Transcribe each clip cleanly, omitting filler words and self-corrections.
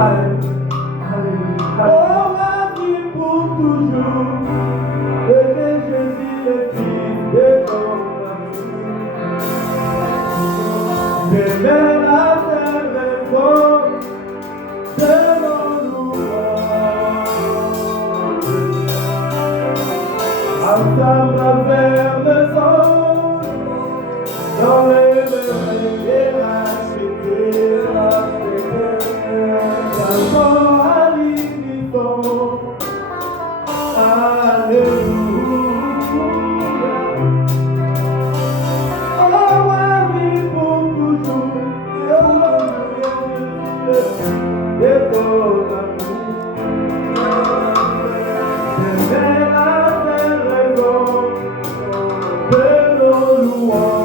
Oh, la vie pour toujours. C'était Jésus le Fils de ton amour. Je mets la seule raison de nos louanges. Ensemble vers le sang, dans les merveilles et racheter la terre. D'abord à l'uniton, alléluia. Oh, ma vie pour toujours, et ton amour. C'est la seule raison de nos louanges.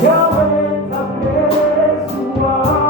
Yahweh, ta paix soit.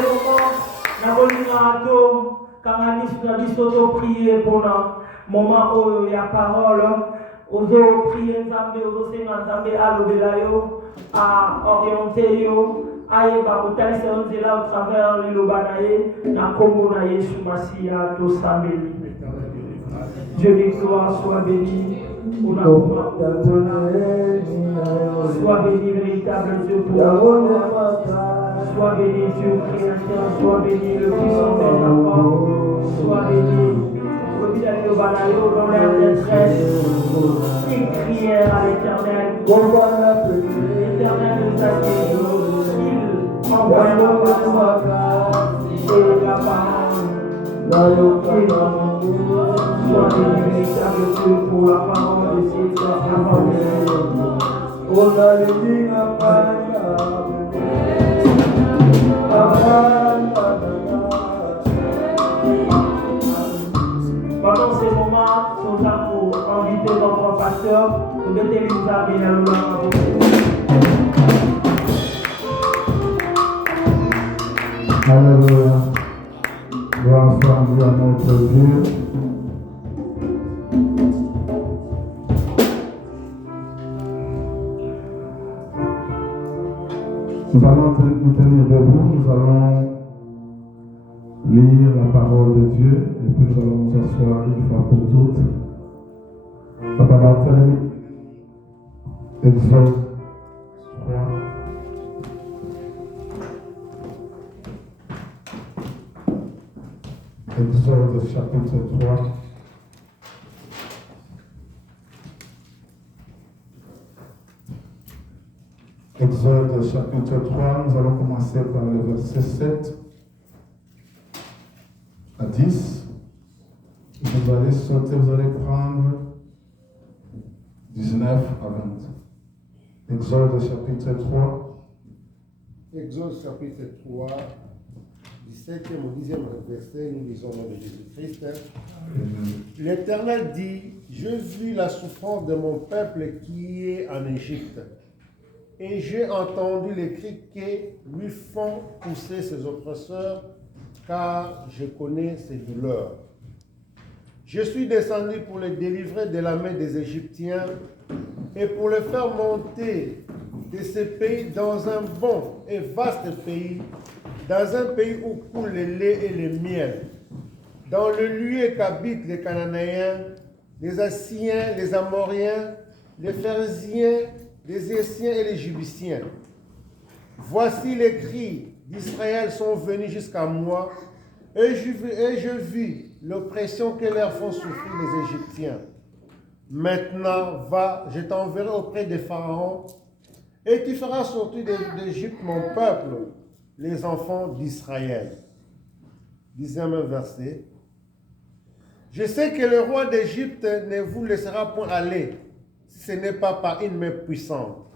ces moments, nous avons prié pour le moment où il y a parole, aux autres prier, aux autres à l'obélayo, à orienter, à y là au travers de l'obanaye, la combonaye, Soumassia, tout ça, Dieu de gloire soit béni. Sois béni, véritable Dieu pour la sois béni, Dieu créateur, sois béni, le puissant des enfants, sois béni. Dans l'air détresse, il crièrent à l'Éternel. L'Éternel nous a dit, il envoie la parole et la parole. Sois béni, véritable Dieu, pour la parole de ces paroles. Pendant ces moments, nous avons invité notre pasteur, nous mettons les amis à Alléluia. Gloire soit rendue à notre Dieu. Nous allons nous tenir debout, nous allons lire la parole de Dieu et puis nous allons nous asseoir une fois pour toutes. Papa Barthélemy, Exode 3. Exode chapitre 3. Exode chapitre 3, nous allons commencer par le verset 7 à 10. Vous allez sauter, vous allez prendre 19 à 20. Exode chapitre 3. Exode chapitre 3, 17e au 10e verset, nous lisons au nom de Jésus-Christ. L'Éternel dit, je vis la souffrance de mon peuple qui est en Égypte, et j'ai entendu les cris qui lui font pousser ses oppresseurs, car je connais ses douleurs. Je suis descendu pour les délivrer de la main des Égyptiens et pour les faire monter de ce pays dans un bon et vaste pays, dans un pays où coule le lait et le miel, dans le lieu qu'habitent les Cananéens, les Assyriens, les Amoriens, les Phérésiens, les Essiens et les Jubiciens. Voici les cris d'Israël sont venus jusqu'à moi, et je vis l'oppression que leur font souffrir les Égyptiens. Maintenant, va, je t'enverrai auprès des pharaons, et tu feras sortir d'Égypte mon peuple, les enfants d'Israël. 10e verset. Je sais que le roi d'Égypte ne vous laissera point aller, si ce n'est pas par une main puissante.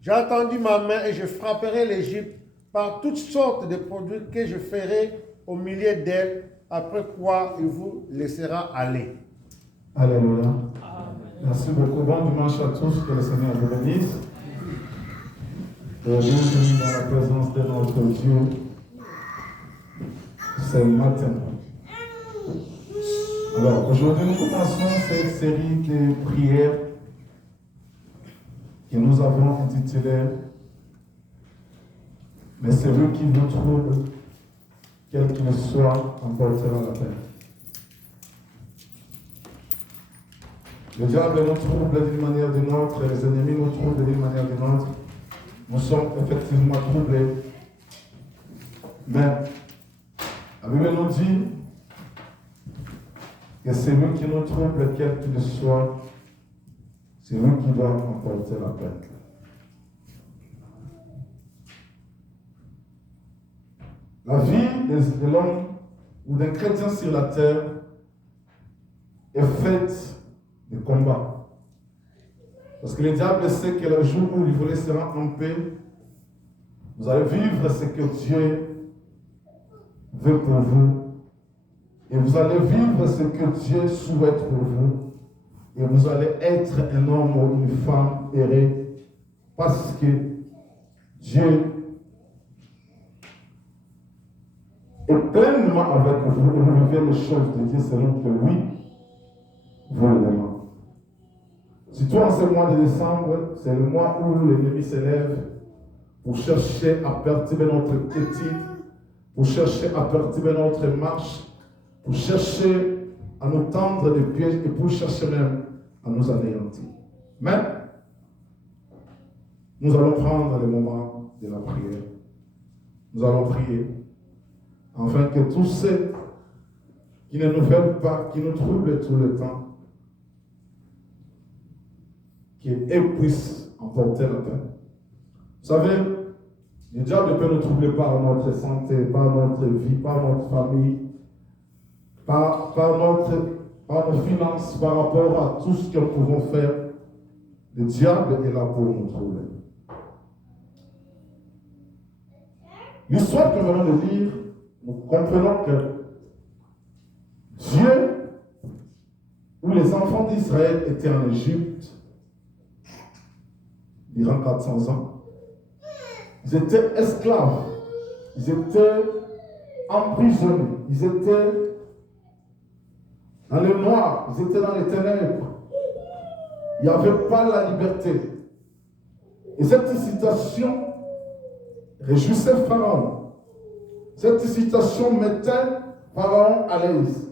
J'ai attendu ma main et je frapperai l'Égypte par toutes sortes de produits que je ferai au milieu d'elle, après quoi il vous laissera aller. Alléluia. Merci beaucoup. Bon dimanche à tous. Que le Seigneur vous bénisse. Bienvenue dans la présence de notre Dieu ce matin. Alors, aujourd'hui, nous commençons cette série de prières que nous avons intitulée « Mais celui qui vous trouble, quel qu'il soit, emportera la paix ». Le diable nous trouble d'une manière ou d'une autre, les ennemis nous troublent d'une manière ou d'une autre. Nous sommes effectivement troublés. Mais la Bible nous dit que celui qui nous trouble, quel qu'il soit, c'est lui qui doit emporter la paix. La vie de l'homme ou d'un chrétien sur la terre est faite de combats. Parce que le diable sait que le jour où il vous laissera en paix, vous allez vivre ce que Dieu veut pour vous. Et vous allez vivre ce que Dieu souhaite pour vous. Et vous allez être un homme ou une femme heureux. Parce que Dieu et pleinement avec vous et vous vivez les choses de Dieu selon que lui vous le demande. Surtout en ce mois de décembre, c'est le mois où l'ennemi s'élève pour chercher à perturber notre quiétude, pour chercher à perturber notre marche, pour chercher à nous tendre les pièges et pour chercher même à nous anéantir. Mais nous allons prendre le moment de la prière. Nous allons prier afin que tous ceux qui ne nous veulent pas, qui nous troublent tout le temps, qu'ils puissent emporter la paix. Vous savez, le diable peut nous troubler par notre santé, par notre vie, par notre famille, par nos finances, par rapport à tout ce que nous pouvons faire. Le diable est là pour nous troubler. L'histoire que nous venons de lire, nous comprenons que Dieu, où les enfants d'Israël étaient en Égypte, durant 400 ans, ils étaient esclaves, ils étaient emprisonnés, ils étaient dans le noir, ils étaient dans les ténèbres. Il n'y avait pas la liberté. Et cette situation réjouissait Pharaon. Cette situation mettait Pharaon à l'aise.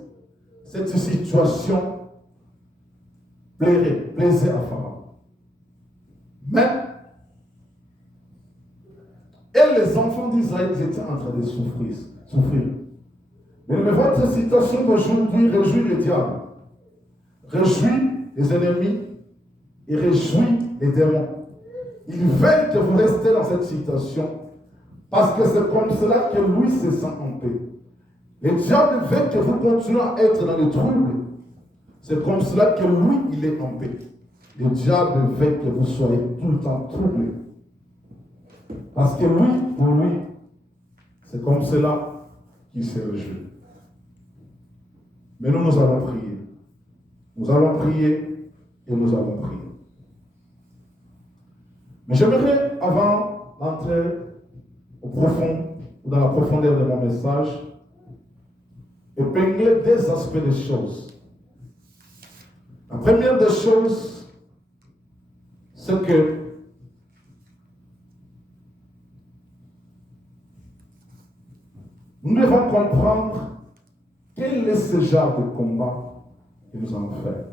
Cette situation plaisait à Pharaon. Mais, et les enfants d'Israël étaient en train de souffrir. Mais votre situation d'aujourd'hui réjouit le diable, réjouit les ennemis et réjouit les démons. Il veut que vous restiez dans cette situation parce que c'est comme cela que lui se sent en paix. Le diable veut que vous continuez à être dans le trouble. C'est comme cela que lui, il est en paix. Le diable veut que vous soyez tout le temps troublés. Parce que lui, pour lui, c'est comme cela qu'il se réjouit. Mais nous allons prier. Nous allons prier et nous allons prier. Mais j'aimerais, avant d'entrer au profond, ou dans la profondeur de mon message, épingler des aspects des choses. La première des choses, c'est que nous devons comprendre quel est ce genre de combat que nous allons faire.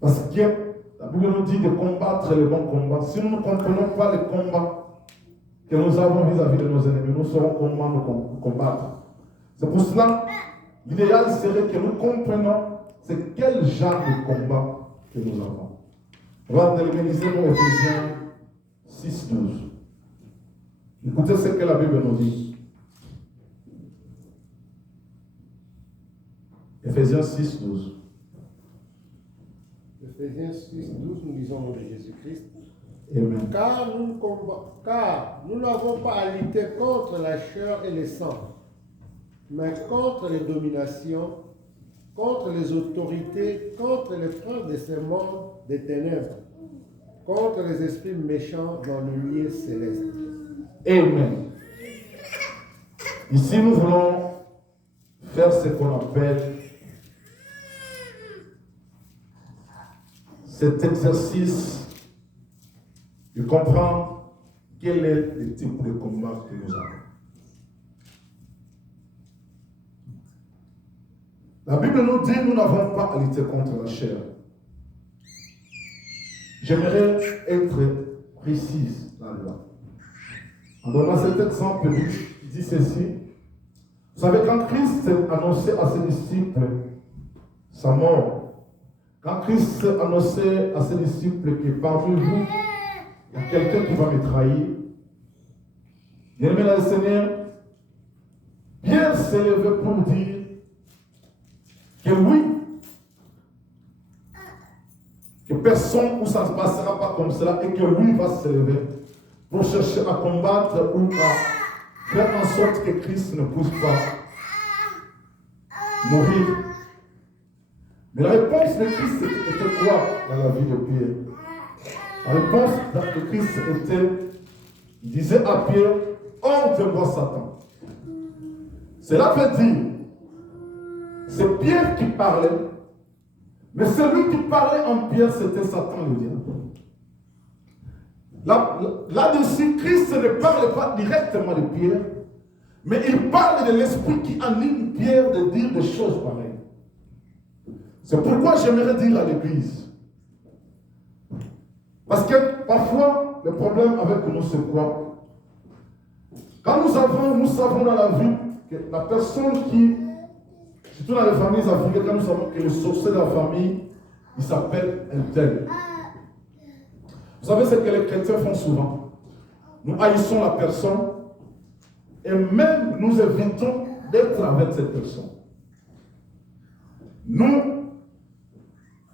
Parce que la Bible nous dit de combattre les bons combats. Si nous ne comprenons pas les combats que nous avons vis-à-vis de nos ennemis, nous saurons comment nous combattre. C'est pour cela, l'idéal serait que nous comprenions c'est quel genre de combat que nous avons. On va analyser dans Ephésiens 6, 12. Écoutez ce que la Bible nous dit. Ephésiens 6, 12. Ephésiens 6, 12, nous lisons au nom de Jésus-Christ. Amen. Car nous n'avons pas à lutter contre la chair et le sang, mais contre les dominations, contre les autorités, contre les princes de ce monde des ténèbres, contre les esprits méchants dans le lieu céleste. Amen. Ici, nous voulons faire ce qu'on appelle cet exercice de comprendre quel est le type de combat que nous avons. La Bible nous dit nous n'avons pas à lutter contre la chair. J'aimerais être précise là-dedans. En donnant cet exemple, il dit ceci. Vous savez, quand Christ annonçait à ses disciples sa mort, quand Christ annonçait à ses disciples que parmi vous, il y a quelqu'un qui va me trahir, bien-aimé dans le Seigneur, Pierre s'est levé pour dire que oui, que personne où ça ne passera pas comme cela et que lui va se lever pour chercher à combattre ou à faire en sorte que Christ ne puisse pas mourir. Mais la réponse de Christ était quoi dans la vie de Pierre? La réponse de Christ était, il disait à Pierre, honte de moi Satan. Cela veut dire, c'est Pierre qui parlait, mais celui qui parlait en Pierre, c'était Satan le diable. Là-dessus, Christ ne parle pas directement de Pierre, mais il parle de l'esprit qui anime Pierre de dire des choses pareilles. C'est pourquoi j'aimerais dire à l'église. Parce que parfois, le problème avec nous, c'est quoi? Quand nous savons dans la vie que la personne qui, surtout dans les familles africaines, quand nous savons que le sorcier de la famille, il s'appelle un tel. Vous savez ce que les chrétiens font souvent? Nous haïssons la personne et même nous évitons d'être avec cette personne. Nous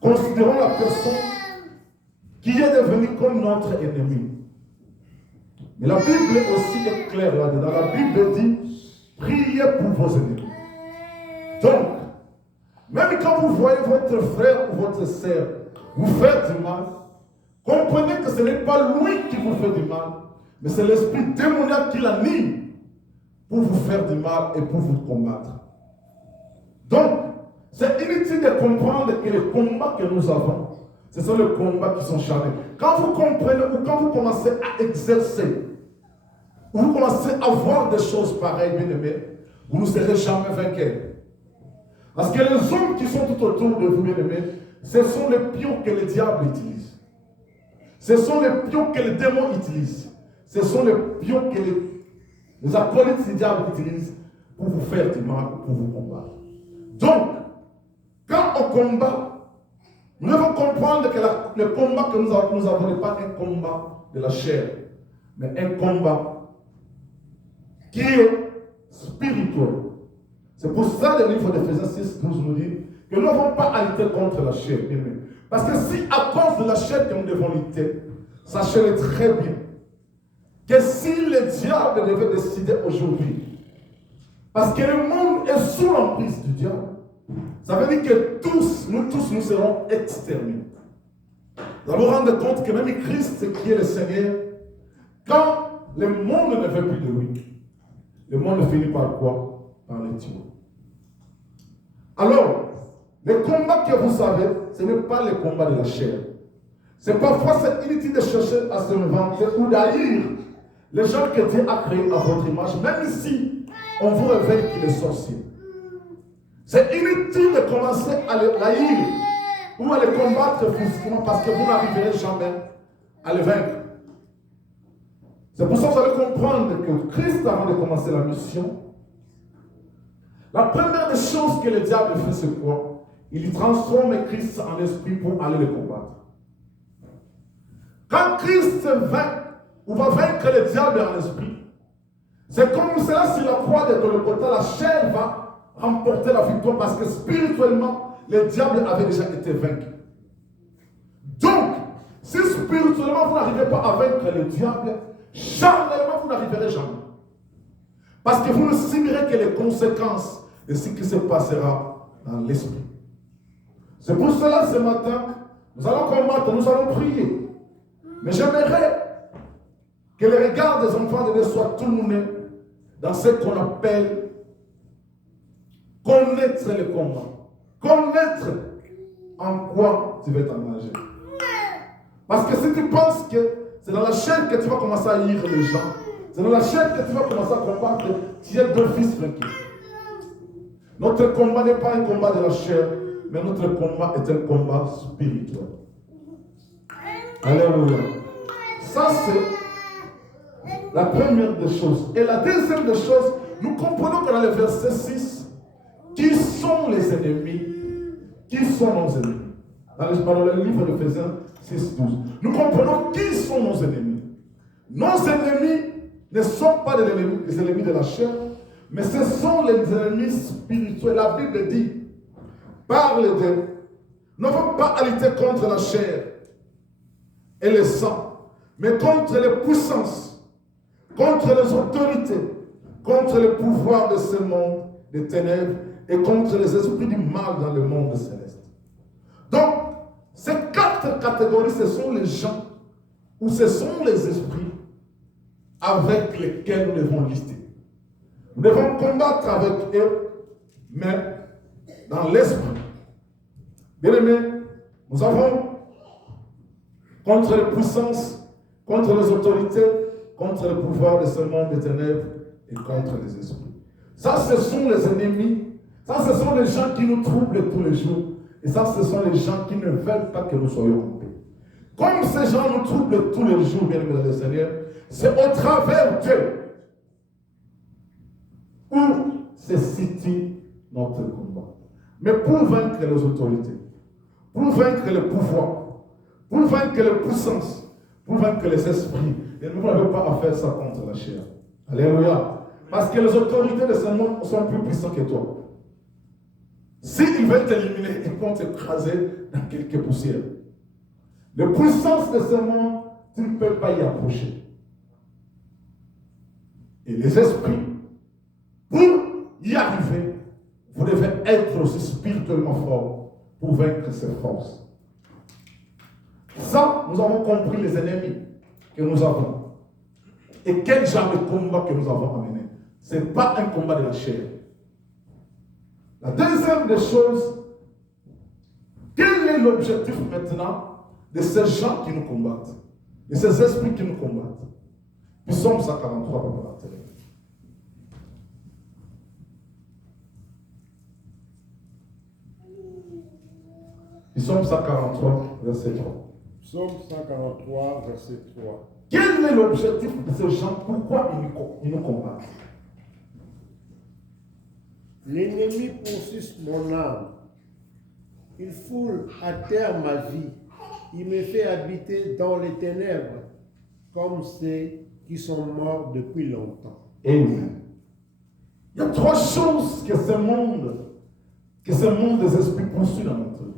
considérons la personne qui est devenue comme notre ennemi. Mais la Bible aussi est claire là-dedans. La Bible dit, priez pour vos ennemis. Donc, même quand vous voyez votre frère ou votre sœur vous faire du mal, comprenez que ce n'est pas lui qui vous fait du mal, mais c'est l'esprit démoniaque qui l'anime pour vous faire du mal et pour vous combattre. Donc, c'est inutile de comprendre que les combats que nous avons, ce sont les combats qui sont charnels. Quand vous comprenez ou quand vous commencez à exercer, ou vous commencez à voir des choses pareilles, bien aimés, vous ne serez jamais vainqueurs. Parce que les hommes qui sont tout autour de vous, bien aimés, ce sont les pions que le diable utilise. Ce sont les pions que les démons utilisent. Ce sont les pions que les acolytes du diable utilisent pour vous faire du mal, pour vous combattre. Donc, quand on combat, nous devons comprendre que le combat que nous avons n'est pas un combat de la chair, mais un combat qui est spirituel. C'est pour ça que le livre d'Éphésiens 6, 12 nous dit que nous n'avons pas à lutter contre la chair. Parce que si à cause de la chair que nous devons lutter, sachez-le très bien que si le diable devait décider aujourd'hui, parce que le monde est sous l'emprise du diable, ça veut dire que nous serons exterminés. Nous allons rendre compte que même Christ qui est le Seigneur, quand le monde ne veut plus de lui, le monde finit par quoi? Par le tuer. Alors, les combats que vous savez, ce n'est pas les combats de la chair. C'est parfois c'est inutile de chercher à se vanter ou d'haïr les gens que Dieu a créés à votre image, même si on vous révèle qu'il est sorcier. C'est inutile de commencer à les haïr ou à les combattre physiquement parce que vous n'arriverez jamais à les vaincre. C'est pour ça que vous allez comprendre que Christ, avant de commencer la mission, la première des choses que le diable fait, c'est quoi? Il transforme Christ en esprit pour aller le combattre. Quand Christ vainc, ou va vaincre le diable en esprit, c'est comme cela sur la croix de Golgotha, la chair va remporter la victoire parce que spirituellement, le diable avait déjà été vaincu. Donc, si spirituellement vous n'arrivez pas à vaincre le diable, charnellement vous n'arriverez jamais. Parce que vous ne subirez que les conséquences de ce qui se passera dans l'esprit. C'est pour cela ce matin, nous allons combattre, nous allons prier. Mais j'aimerais que les regards des enfants de Dieu soient tournés dans ce qu'on appelle connaître le combat. Connaître en quoi tu veux t'engager. Parce que si tu penses que c'est dans la chair que tu vas commencer à haïr les gens, c'est dans la chair que tu vas commencer à combattre, tu es d'office vaincu. Notre combat n'est pas un combat de la chair, mais notre combat est un combat spirituel. Alléluia. Ça, c'est la première des choses. Et la deuxième des choses, nous comprenons que dans le verset 6, qui sont les ennemis? Qui sont nos ennemis? Dans le livre d'Éphésiens 6, 12. Nous comprenons qui sont nos ennemis. Nos ennemis ne sont pas les ennemis de la chair, mais ce sont les ennemis spirituels. La Bible dit, parle de, nous n'avons pas à lutter contre la chair et le sang, mais contre les puissances, contre les autorités, contre les pouvoirs de ce monde des ténèbres et contre les esprits du mal dans le monde céleste. Donc, ces quatre catégories, ce sont les gens ou ce sont les esprits avec lesquels nous devons lutter. Nous devons combattre avec eux, mais dans l'esprit. Bien-aimés, nous avons contre les puissances, contre les autorités, contre le pouvoir de ce monde des ténèbres et contre les esprits. Ça, ce sont les ennemis. Ça, ce sont les gens qui nous troublent tous les jours. Et ça, ce sont les gens qui ne veulent pas que nous soyons en paix. Comme ces gens nous troublent tous les jours, bien aimés dans le Seigneur, c'est au travers d'eux où se situe notre combat. Mais pour vaincre les autorités, pour vaincre le pouvoir, pour vaincre les puissances, pour vaincre les esprits, et nous n'avons pas à faire ça contre la chair. Alléluia. Parce que les autorités de ce monde sont plus puissantes que toi. S'ils veulent t'éliminer, ils vont t'écraser dans quelques poussières. Les puissances de ce monde, tu ne peux pas y approcher. Et les esprits, pour y arriver, vous devez être aussi spirituellement fort pour vaincre ces forces. Ça, nous avons compris les ennemis que nous avons. Et quel genre de combat que nous avons amené. Ce n'est pas un combat de la chair. La deuxième des choses, quel est l'objectif maintenant de ces gens qui nous combattent, de ces esprits qui nous combattent? Psaume 143, papa la télé. Psaume 143, verset 3. Psaume 143, verset 3. Quel est l'objectif de ces gens? Pourquoi ils nous combattent? L'ennemi poursuit mon âme. Il foule à terre ma vie. Il me fait habiter dans les ténèbres, comme ceux qui sont morts depuis longtemps. Amen. Il y a trois choses que ce monde des esprits poursuit dans notre vie.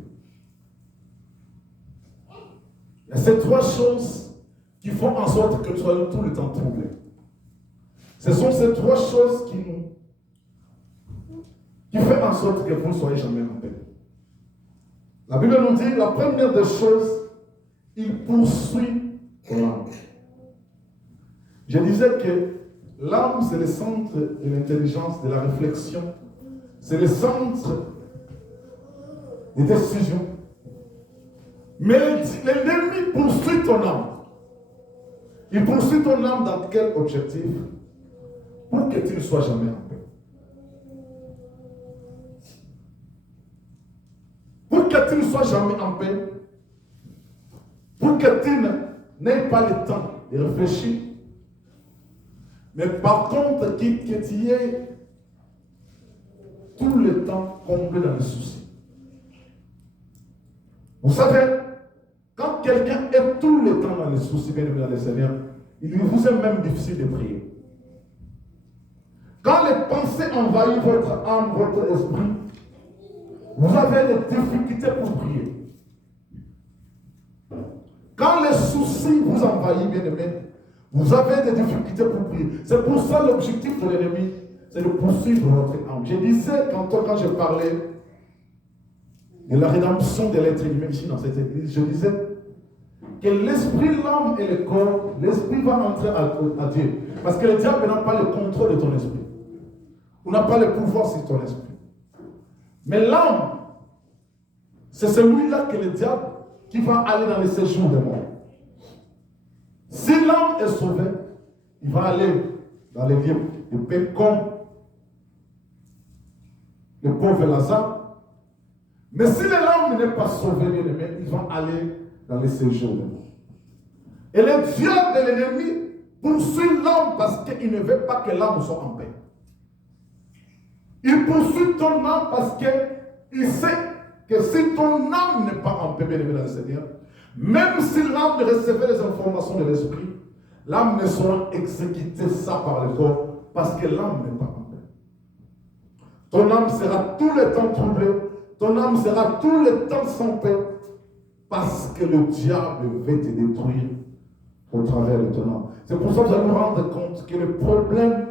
Il y a ces trois choses qui font en sorte que nous soyons tout le temps troublés. Ce sont ces trois choses qui font en sorte que vous ne soyez jamais en paix. La Bible nous dit, la première des choses, il poursuit l'âme. Je disais que l'âme, c'est le centre de l'intelligence, de la réflexion. C'est le centre des décisions. Mais l'ennemi poursuit ton âme. Il poursuit ton âme dans quel objectif? Pour que tu ne sois jamais en paix. Pour que tu ne sois jamais en paix. Pour que tu n'aies pas le temps de réfléchir. Mais par contre, que tu aies tout le temps comblé dans les soucis. Vous savez, quand quelqu'un est tout le temps dans les soucis, bien aimé dans le Seigneur, il vous est même difficile de prier. Quand les pensées envahissent votre âme, votre esprit, vous avez des difficultés pour prier. Quand les soucis vous envahissent, bien aimé, vous avez des difficultés pour prier. C'est pour ça l'objectif de l'ennemi, c'est de poursuivre votre âme. Je disais, quand je parlais de la rédemption de l'être humain ici dans cette église, je disais que l'esprit, l'âme et le corps, l'esprit va entrer à Dieu. Parce que le diable n'a pas le contrôle de ton esprit. On n'a pas le pouvoir sur ton esprit. Mais l'âme, c'est celui-là que le diable qui va aller dans les séjours des morts. Si l'âme est sauvée, il va aller dans les lieux de paix comme le pauvre Lazare. Mais si l'âme n'est pas sauvée, bien aimé, ils vont aller dans les séjours des morts. Et le diable de l'ennemi poursuit l'âme parce qu'il ne veut pas que l'âme soit en paix. Il poursuit ton âme parce qu'il sait que si ton âme n'est pas en paix, bien aimé dans le Seigneur, même si l'âme recevait les informations de l'esprit, l'âme ne saura exécuter ça par le corps parce que l'âme n'est pas en paix. Ton âme sera tout le temps troublée, ton âme sera tout le temps sans paix parce que le diable veut te détruire au travers de ton âme. C'est pour ça que vous allez vous rendre compte que le problème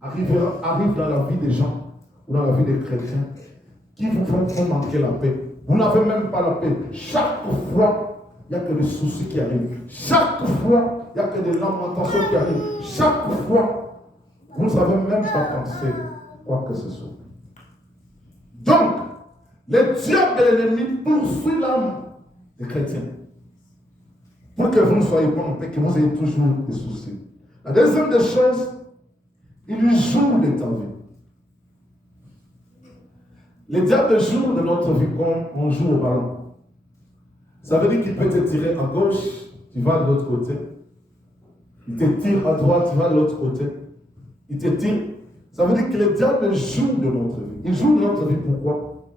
arrive dans la vie des gens ou dans la vie des chrétiens qui vous font manquer la paix. Vous n'avez même pas la paix. Chaque fois, il n'y a que des soucis qui arrivent. Chaque fois, il n'y a que des lamentations qui arrivent. Chaque fois, Vous ne savez même pas penser quoi que ce soit. Donc, le diable de l'ennemi poursuit l'âme des chrétiens. Pour que vous ne soyez pas en paix, que vous ayez toujours des soucis. La deuxième des choses, il joue de ta vie. Le diable joue de notre vie comme on joue au ballon. Ça veut dire qu'il peut te tirer à gauche, tu vas de l'autre côté. Il te tire à droite, tu vas de l'autre côté. Il te tire. Ça veut dire que le diable joue de notre vie. Il joue de notre vie pourquoi?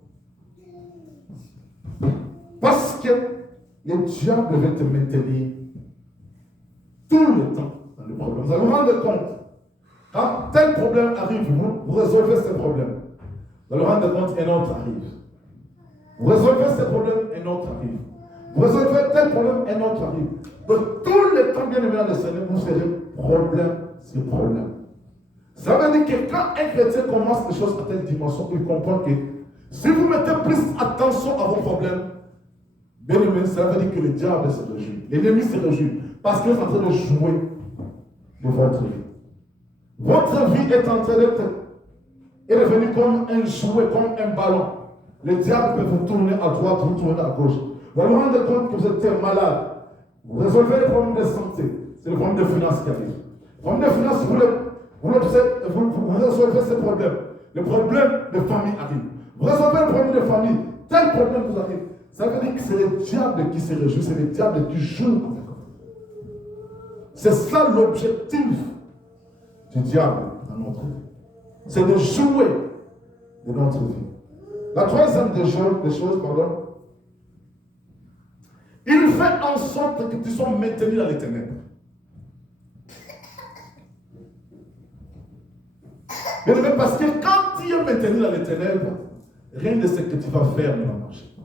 Parce que le diable veut te maintenir tout le temps dans le problème. Vous allez vous rendre compte. Quand tel problème arrive, vous résolvez ce problème. Vous allez vous rendre compte, un autre arrive. Vous résolvez ce problème, un autre arrive. Vous résolvez tel problème, un autre arrive. Donc tout le temps, bien aimé dans le Seigneur, vous serez problème sur problème. Ça veut dire que quand un chrétien commence les choses à telle dimension, il comprend que si vous mettez plus attention à vos problèmes, bien aimé, ça veut dire que le diable se réjouit. L'ennemi se réjouit parce qu'il est en train de jouer de votre vie. Votre vie est en train d'être devenue comme un jouet, comme un ballon. Le diable peut vous tourner à droite, vous tourner à gauche. Vous allez vous rendre compte que vous êtes malade. Vous résolvez les problèmes de santé. C'est le problème de finances qui arrive. Le problème de finances, vous résolvez ces problèmes. Le problème de famille arrive. Vous résolvez le problème de famille. Tel problème vous arrive. Ça veut dire que c'est le diable qui se réjouit. C'est le diable qui joue avec vous. C'est ça l'objectif du diable dans notre vie. C'est de jouer de notre vie. La troisième des choses, il fait en sorte que tu sois maintenu dans les ténèbres. Mais parce que quand tu es maintenu dans les ténèbres, rien de ce que tu vas faire ne va marcher.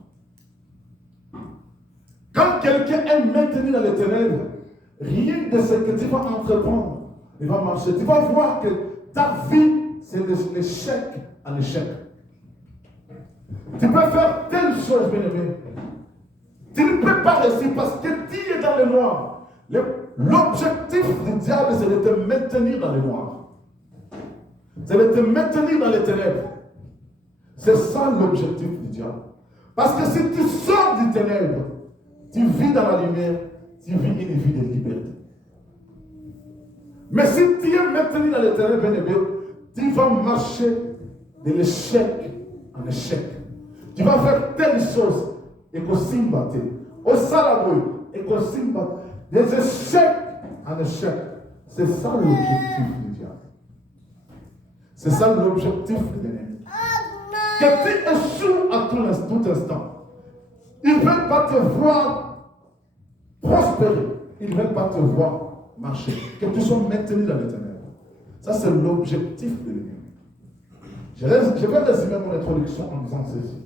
Quand quelqu'un est maintenu dans les ténèbres, rien de ce que tu vas entreprendre ne va marcher. Tu vas voir que ta vie, c'est de l'échec en échec. Tu peux faire telle chose, bien aimé. Tu ne peux pas réussir parce que tu es dans le noir. L'objectif du diable, c'est de te maintenir dans le noir. C'est de te maintenir dans les ténèbres. C'est ça l'objectif du diable. Parce que si tu sors du ténèbre, tu vis dans la lumière, tu vis une vie de liberté. Mais si tu es maintenu dans les ténèbres, bien aimé, tu vas marcher de l'échec en échec. Tu vas faire telle chose et qu'on s'imbatte. Au salabo et qu'on s'imbatte. Des échecs en échec. C'est ça l'objectif du diable. C'est ça l'objectif de l'ennemi. Que tu échoues à tout instant. Ils ne veulent pas te voir prospérer. Ils ne veulent pas te voir marcher. Que tu sois maintenu dans les ténèbres. Ça, c'est l'objectif de l'ennemi. Je vais résumer mon introduction en disant ceci.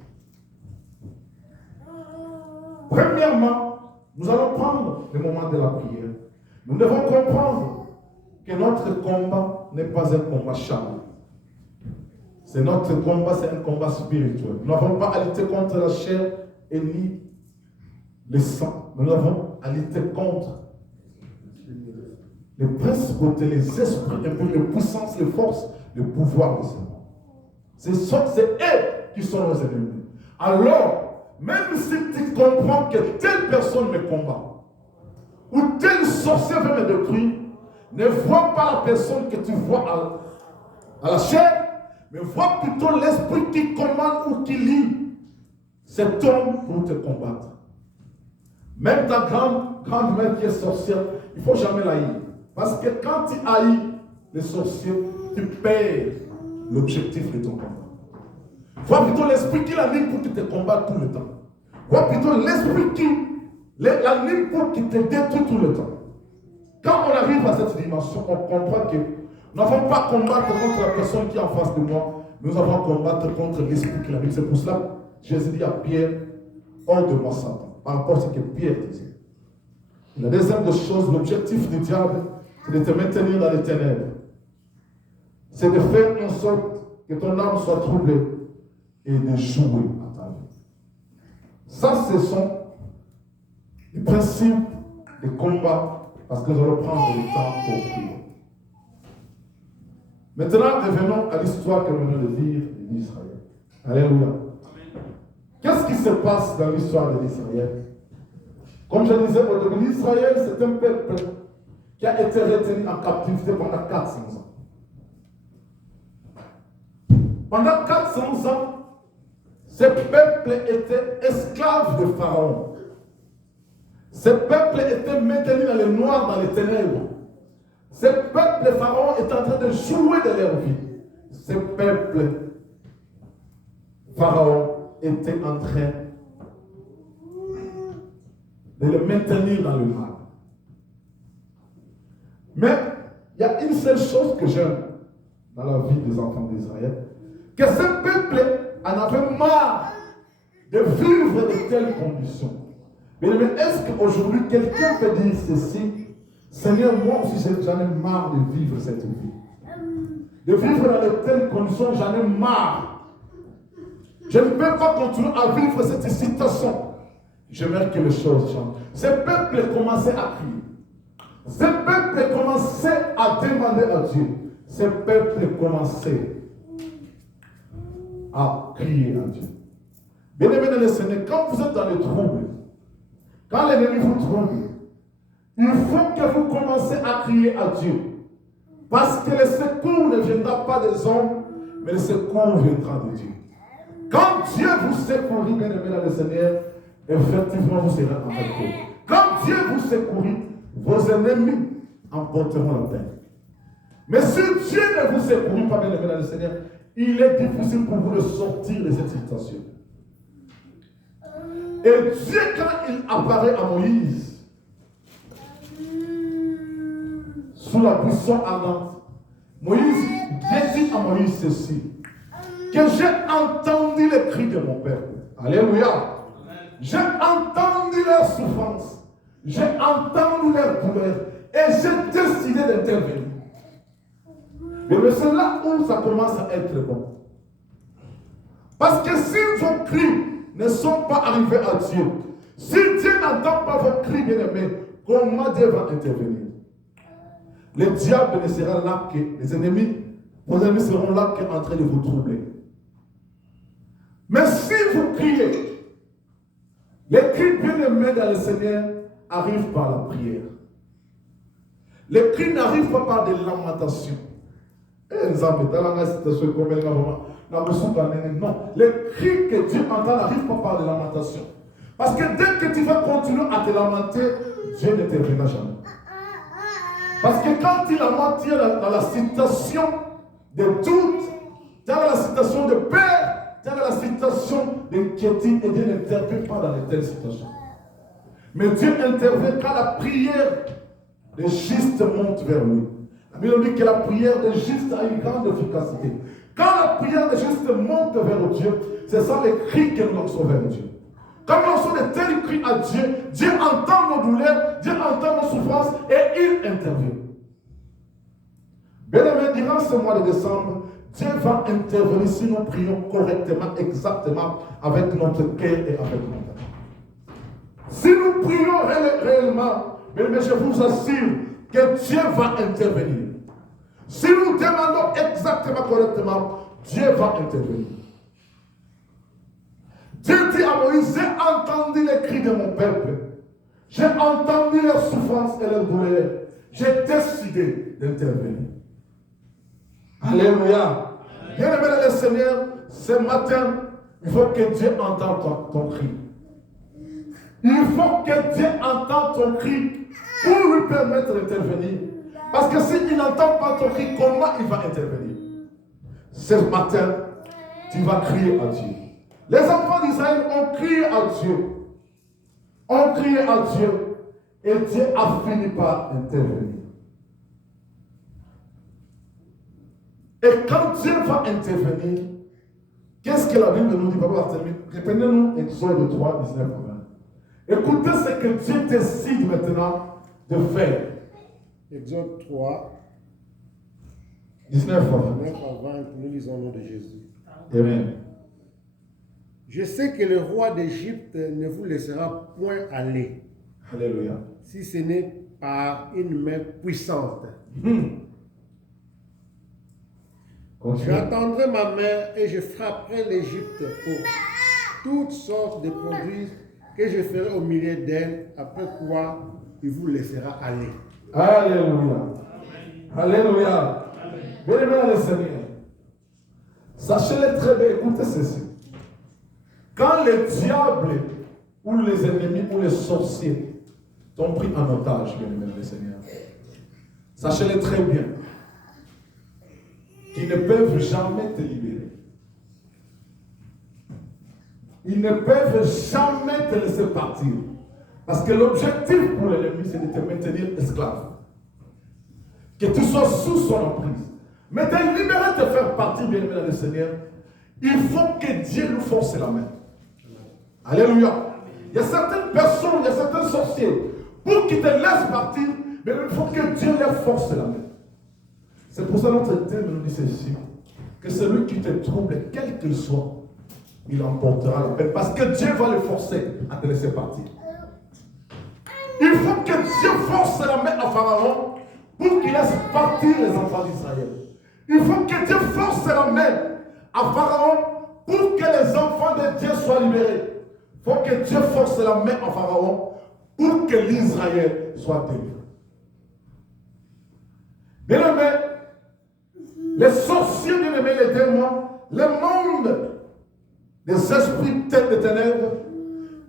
Premièrement, nous allons prendre le moment de la prière. Nous devons comprendre que notre combat n'est pas un combat charnel. C'est notre combat, c'est un combat spirituel. Nous n'avons pas à lutter contre la chair et ni le sang. Nous avons à lutter contre les principautés, les esprits, les puissances, les forces, le pouvoir de ce monde. C'est eux qui sont nos ennemis. Alors, même si tu comprends que telle personne me combat, ou tel sorcier veut me détruire, ne vois pas la personne que tu vois à la chair, mais vois plutôt l'esprit qui commande ou qui lit cet homme pour te combattre. Même ta grand-mère qui est sorcière, il ne faut jamais la haïr. Parce que quand tu haïs les sorciers, tu perds l'objectif de ton combat. Vois plutôt l'esprit qui l'anime pour qu'il te combatte tout le temps. Vois plutôt l'esprit qui l'anime pour qu'il te détruit tout le temps. Quand on arrive à cette dimension, on comprend que nous n'avons pas à combattre contre la personne qui est en face de moi, nous avons à combattre contre l'esprit qui l'anime. C'est pour cela que Jésus dit à Pierre, hors de moi Satan, par rapport à ce que Pierre disait. La deuxième des choses, l'objectif du diable, c'est de te maintenir dans les ténèbres. C'est de faire en sorte que ton âme soit troublée et de jouer à ta vie. Ça, ce sont les principes de combat, parce que nous allons prendre le temps pour prier. Maintenant, revenons à l'histoire que nous venons de lire d'Israël. Alléluia. Qu'est-ce qui se passe dans l'histoire de l'Israël? Comme je disais au début, l'Israël, c'est un peuple qui a été retenu en captivité pendant 400 ans. Pendant 400 ans, ce peuple était esclave de Pharaon. Ce peuple était maintenu dans le noir, dans les ténèbres. Ce peuple, Pharaon, est en train de jouer de leur vie. Ce peuple, Pharaon, était en train de le maintenir dans le mal. Mais il y a une seule chose que j'aime dans la vie des enfants d'Israël, que ce peuple en avait marre de vivre de telles conditions. Mais est-ce qu'aujourd'hui quelqu'un peut dire ceci? Seigneur, moi aussi j'en ai marre de vivre cette vie. De vivre dans de telles conditions, j'en ai marre. Je ne peux pas continuer à vivre cette situation. J'aimerais que les choses changent. Ce peuple commençait à crier. Ce peuple commençait à demander à Dieu. Ce peuple commençait à crier à Dieu. Bien aimé dans le Seigneur, quand vous êtes dans le trouble, quand l'ennemi vous trouble, il faut que vous commencez à crier à Dieu. Parce que le secours ne viendra pas des hommes, mais le secours viendra de Dieu. Quand Dieu vous secourit, bien aimé dans le Seigneur, effectivement vous serez en paix. Quand Dieu vous secourit, vos ennemis emporteront la paix. Mais si Dieu ne vous secourit pas, bien aimé dans le Seigneur, il est difficile pour vous de sortir de cette situation. Et Dieu, quand il apparaît à Moïse, sous la buisson ardente, Moïse dit à Moïse ceci, que j'ai entendu les cris de mon peuple. Alléluia. J'ai entendu leur souffrance. J'ai entendu leur douleur. Et j'ai décidé d'intervenir. Mais c'est là où ça commence à être bon. Parce que si vos cris ne sont pas arrivés à Dieu, si Dieu n'entend pas vos cris, bien-aimés, comment Dieu va intervenir? Le diable ne sera là que les ennemis, vos ennemis seront là qu'en train de vous troubler. Mais si vous criez, les cris bien-aimés dans le Seigneur arrivent par la prière. Les cris n'arrivent pas par des lamentations. Non, les cris que Dieu entend n'arrivent pas par des lamentations. Parce que dès que tu vas continuer à te lamenter, Dieu n'interviendra jamais. Parce que quand il lamente dans la situation de doute, dans la situation de peur, dans la situation d'inquiétude, et Dieu n'intervient pas dans de telles situations. Mais Dieu intervient quand la prière des justes monte vers lui. La Bible dit que la prière des justes a une grande efficacité. Quand la prière des justes monte vers Dieu, c'est ça les cris que nous lançons vers Dieu. Quand nous lançons de tels cris à Dieu, Dieu entend nos douleurs, Dieu entend nos souffrances et il intervient. Bien aimé, durant ce mois de décembre, Dieu va intervenir si nous prions correctement, exactement, avec notre cœur et avec notre âme. Si nous prions réellement, bien aimé, je vous assure que Dieu va intervenir. Si nous demandons exactement, correctement, Dieu va intervenir. Dieu dit à Moïse, j'ai entendu les cris de mon peuple. J'ai entendu leurs souffrances et leurs douleurs. J'ai décidé d'intervenir. Alléluia. Bien-aimé dans le Seigneur, ce matin, il faut que Dieu entende ton cri. Il faut que Dieu entende ton cri pour lui permettre d'intervenir. Parce que s'il n'entend pas ton cri, comment il va intervenir? Ce matin, tu vas crier à Dieu. Les enfants d'Israël ont crié à Dieu. Ont crié à Dieu. Et Dieu a fini par intervenir. Et quand Dieu va intervenir, qu'est-ce que la Bible nous dit? Répétez-nous Exode 3, 19 à 20. Écoutez ce que Dieu décide maintenant de faire. Exode 3, 19 à 20. 19 à 20, nous lisons au nom de Jésus. Amen. Je sais que le roi d'Égypte ne vous laissera point aller, Alléluia. si ce n'est par une main puissante. Continue. J'étendrai ma main et je frapperai l'Égypte pour toutes sortes de produits que je ferai au milieu d'elle, après quoi il vous laissera aller. Alléluia. Alléluia. Bien-aimés dans le Seigneur, sachez-le très bien, écoutez ceci. Quand le diable ou les ennemis ou les sorciers t'ont pris en otage, bien-aimés dans le Seigneur, sachez-le très bien qu'ils ne peuvent jamais te libérer. Ils ne peuvent jamais te laisser partir. Parce que l'objectif pour l'ennemi, c'est de te maintenir esclave. Que tu sois sous son emprise. Mais de libérer, de te faire partir, bien-aimé dans le Seigneur, il faut que Dieu nous force la main. Alléluia. Il y a certaines personnes, il y a certains sorciers, pour qu'ils te laissent partir, mais il faut que Dieu leur force la main. C'est pour ça que notre thème nous dit ceci, que celui qui te trouble, quel qu'il soit, il emportera la peine. Parce que Dieu va le forcer à te laisser partir. Il faut que Dieu force la main à Pharaon pour qu'il laisse partir les enfants d'Israël. Il faut que Dieu force la main à Pharaon pour que les enfants de Dieu soient libérés. Il faut que Dieu force la main à Pharaon pour que l'Israël soit délivré. Bien-aimés, les sorciers, bien-aimés, les démons, le monde des esprits de ténèbres,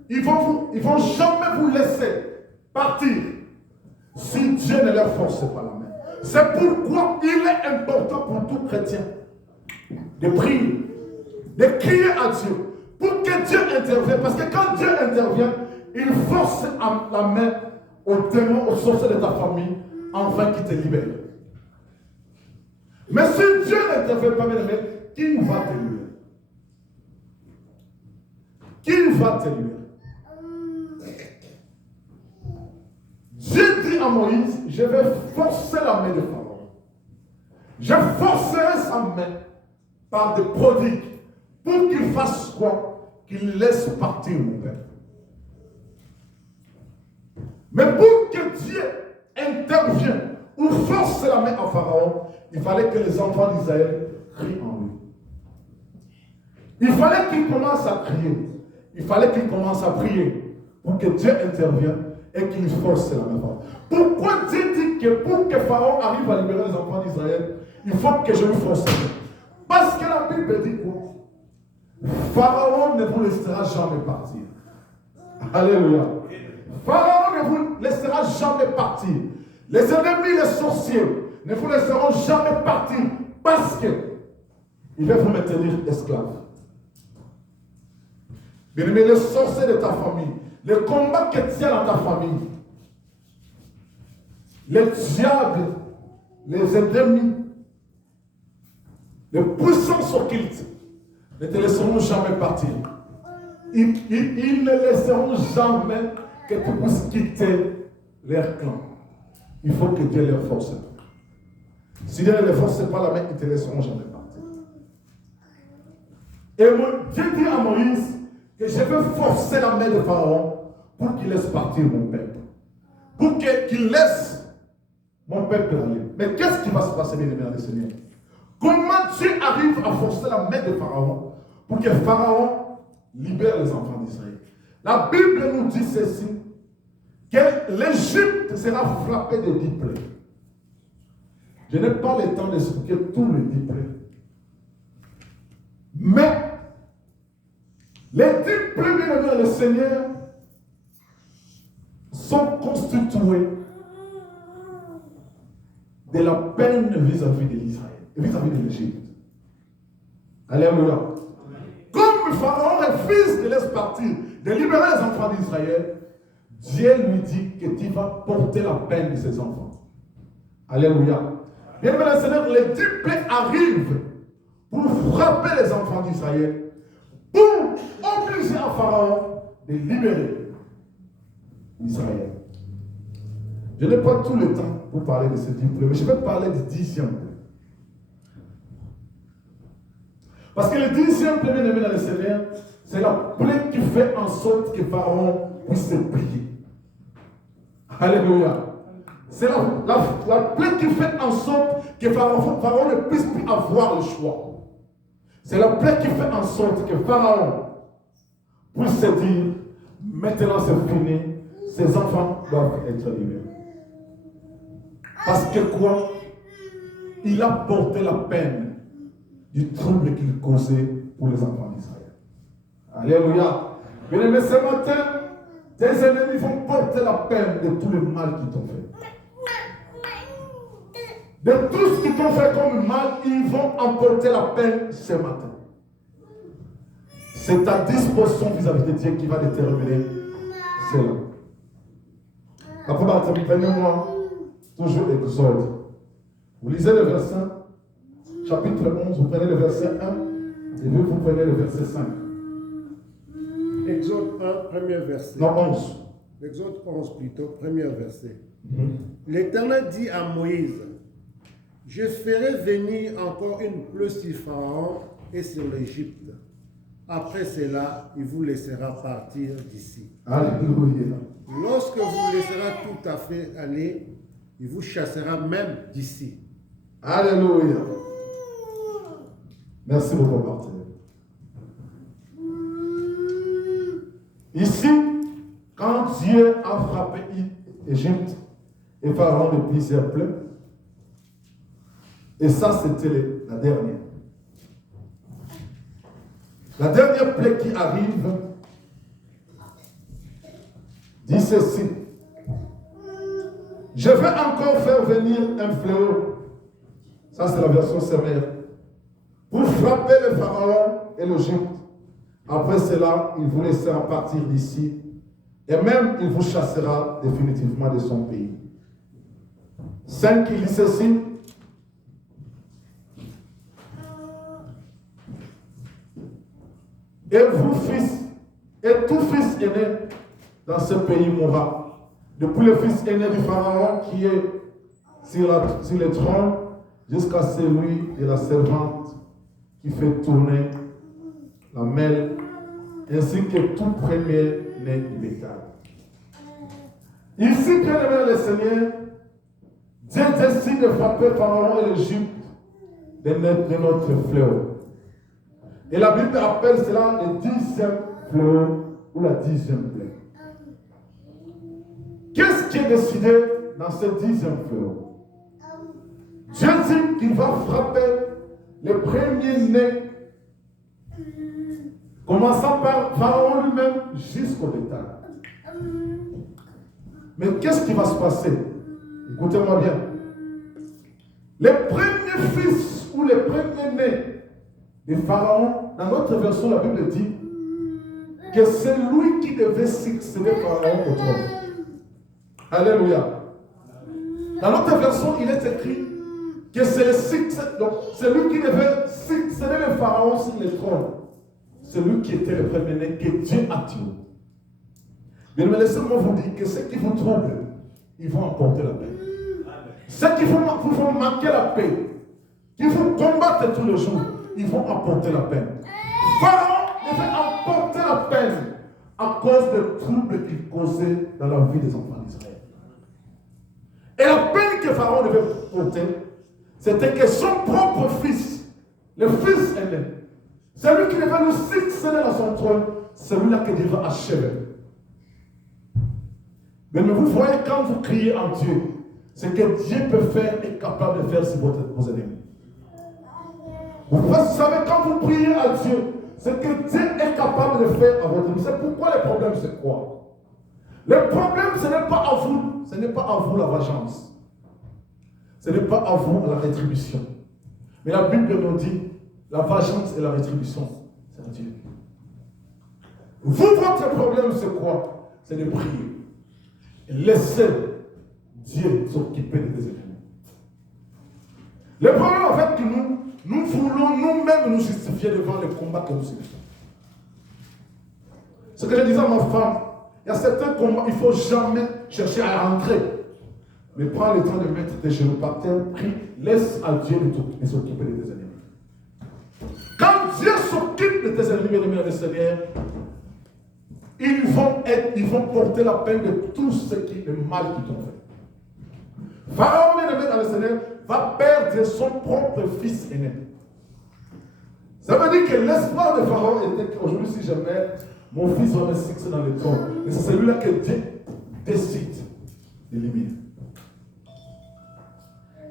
ils vont jamais vous laisser partir si Dieu ne leur force pas la main. C'est pourquoi il est important pour tout chrétien de prier, de crier à Dieu pour que Dieu intervienne. Parce que quand Dieu intervient, il force la main aux démons, aux sorciers de ta famille, afin qu'ils te libèrent. Mais si Dieu n'intervient pas, bien aimé, qui va te libérer? Qui va te libérer? Dieu dit à Moïse, je vais forcer la main de Pharaon. Je forcerai sa main par des prodiges pour qu'il fasse quoi? Qu'il laisse partir mon peuple. Mais pour que Dieu intervienne ou force la main à Pharaon, il fallait que les enfants d'Israël crient en lui. Il fallait qu'ils commencent à crier. Il fallait qu'ils commencent à prier pour que Dieu intervienne et qu'il force la main. Pourquoi Dieu dit que pour que Pharaon arrive à libérer les enfants d'Israël, il faut que je lui force la main? Parce que la Bible dit quoi? Pharaon ne vous laissera jamais partir. Alléluia. Pharaon ne vous laissera jamais partir. Les ennemis, les sorciers ne vous laisseront jamais partir parce que il va vous maintenir esclaves. Bien-aimé, les sorciers de ta famille, les combats que tu as dans ta famille, les diables, les ennemis, les puissances occultes ne te laisseront jamais partir. Ils ne laisseront jamais que tu puisses quitter leur clan. Il faut que Dieu leur force. Si Dieu ne les force pas la main, ils ne te laisseront jamais partir. Et Dieu dit à Moïse que je veux forcer la main de Pharaon pour qu'il laisse partir mon peuple. Pour qu'il laisse mon peuple aller. Mais qu'est-ce qui va se passer, bien-aimés dans le Seigneur? Comment Dieu arrive à forcer la main de Pharaon pour que Pharaon libère les enfants d'Israël? La Bible nous dit ceci, que l'Égypte sera frappée de 10 plaies. Je n'ai pas le temps d'expliquer tous les 10 plaies. Mais les 10 plaies, bien-aimés dans le Seigneur, sont constituées de la peine vis-à-vis de l'Israël, vis-à-vis de l'Égypte. Alléluia. Comme Pharaon refuse de laisser partir, de libérer les enfants d'Israël, Dieu lui dit que tu vas porter la peine de ses enfants. Alléluia. Bien aimé le Seigneur, les 10 plaies arrivent pour frapper les enfants d'Israël, pour obliger à Pharaon de libérer Israël. Je n'ai pas tout le temps pour parler de ces 10 plaies, mais je vais parler du 10e plaie. Parce que le 10e plaie, bien aimé dans le Seigneur, c'est la plaie qui fait en sorte que Pharaon puisse se plier. Alléluia. C'est la plaie qui fait en sorte que Pharaon ne puisse plus avoir le choix. C'est la plaie qui fait en sorte que Pharaon puisse se dire, maintenant c'est fini, ses enfants doivent être libérés. Parce que quoi? Il a porté la peine du trouble qu'il causait pour les enfants d'Israël. Alléluia. Bien-aimés, ce matin, tes ennemis vont porter la peine de tout le mal qu'ils t'ont fait. De tout ce qu'ils t'ont fait comme mal, ils vont emporter la peine ce matin. C'est ta disposition vis-à-vis de Dieu qui va déterminer cela. Après, prenez-moi toujours Exode. Vous lisez le verset, chapitre 11, vous prenez le verset 1 et vous prenez le verset 5. Exode 1, premier verset. Non, 11. Exode 11 plutôt, premier verset. L'Éternel dit à Moïse, je ferai venir encore une pluie sur Pharaon et sur l'Égypte. Après cela, il vous laissera partir d'ici. Alléluia. Lorsque vous laisserez tout à fait aller, il vous chassera même d'ici. Alléluia. Merci beaucoup, partenaire. Ici, quand Dieu a frappé l'Égypte et Pharaon de plusieurs plaies, et ça c'était la dernière. La dernière plaie qui arrive dit ceci. Je vais encore faire venir un fléau. Ça c'est la version sévère. Pour frapper le Pharaon et l'Égypte. Après cela, il vous laissera partir d'ici. Et même il vous chassera définitivement de son pays. 5, il dit ceci. Et vous, fils, et tout fils aîné dans ce pays mourra. Depuis le fils aîné du Pharaon qui est sur le trône, jusqu'à celui de la servante qui fait tourner la mêle, ainsi que tout premier-né du bétail. Ici, bien aimé le Seigneur, Dieu décide de frapper Pharaon et l'Égypte de notre fléau. Et la Bible appelle cela le 10e fléau ou la 10e plaie. Qu'est-ce qui est décidé dans ce 10e fléau? Dieu dit qu'il va frapper les premiers-nés, commençant par Pharaon lui-même jusqu'au bétail. Mais qu'est-ce qui va se passer? Écoutez-moi bien. Les premiers fils ou les premiers-nés de Pharaon, dans notre version, la Bible dit que c'est lui qui devait succéder Pharaon au trône. Alléluia. Dans notre version, il est écrit que c'est lui qui devait succéder le Pharaon sur le trône. C'est lui qui était le premier-né que Dieu a tué. Mais laissez-moi vous dire que ceux qui vous troublent, ils vont emporter la paix. Ceux qui vous font manquer la paix, qui vous combattent tous les jours, ils vont emporter la peine. Pharaon devait emporter la peine à cause des troubles qu'il causait dans la vie des enfants d'Israël. Et la peine que Pharaon devait porter, c'était que son propre fils, le fils aîné, celui qui devait le succéder dans son trône, celui-là qui devait achever. Mais vous voyez, quand vous criez en Dieu, ce que Dieu peut faire est capable de faire sur vos ennemis. Vous savez, quand vous priez à Dieu, ce que Dieu est capable de faire à votre vie. C'est pourquoi le problème, c'est quoi? Le problème, ce n'est pas à vous. Ce n'est pas à vous la vengeance. Ce n'est pas à vous la rétribution. Mais la Bible nous dit, la vengeance et la rétribution, c'est à Dieu. Vous, votre problème, c'est quoi? C'est de prier. Et laisser Dieu s'occuper de tes ennemis. Le problème, en fait, que nous voulons nous-mêmes nous justifier devant le combat que nous subissons. Ce que je disais à ma femme, il y a certains combats, il ne faut jamais chercher à rentrer. Mais prends le temps de mettre tes genoux par terre, prie, laisse à Dieu de s'occuper de tes ennemis. Quand Dieu s'occupe de tes ennemis, le Seigneur, ils vont porter la peine de tout ce qui est mal qu'ils t'ont fait. Pharaon, bien-aimé dans le Seigneur, va perdre son propre fils aîné. Ça veut dire que l'espoir de Pharaon était qu'aujourd'hui, si je meurs, mon fils va me fixer dans le trône. Et c'est celui-là que Dieu décide d'éliminer.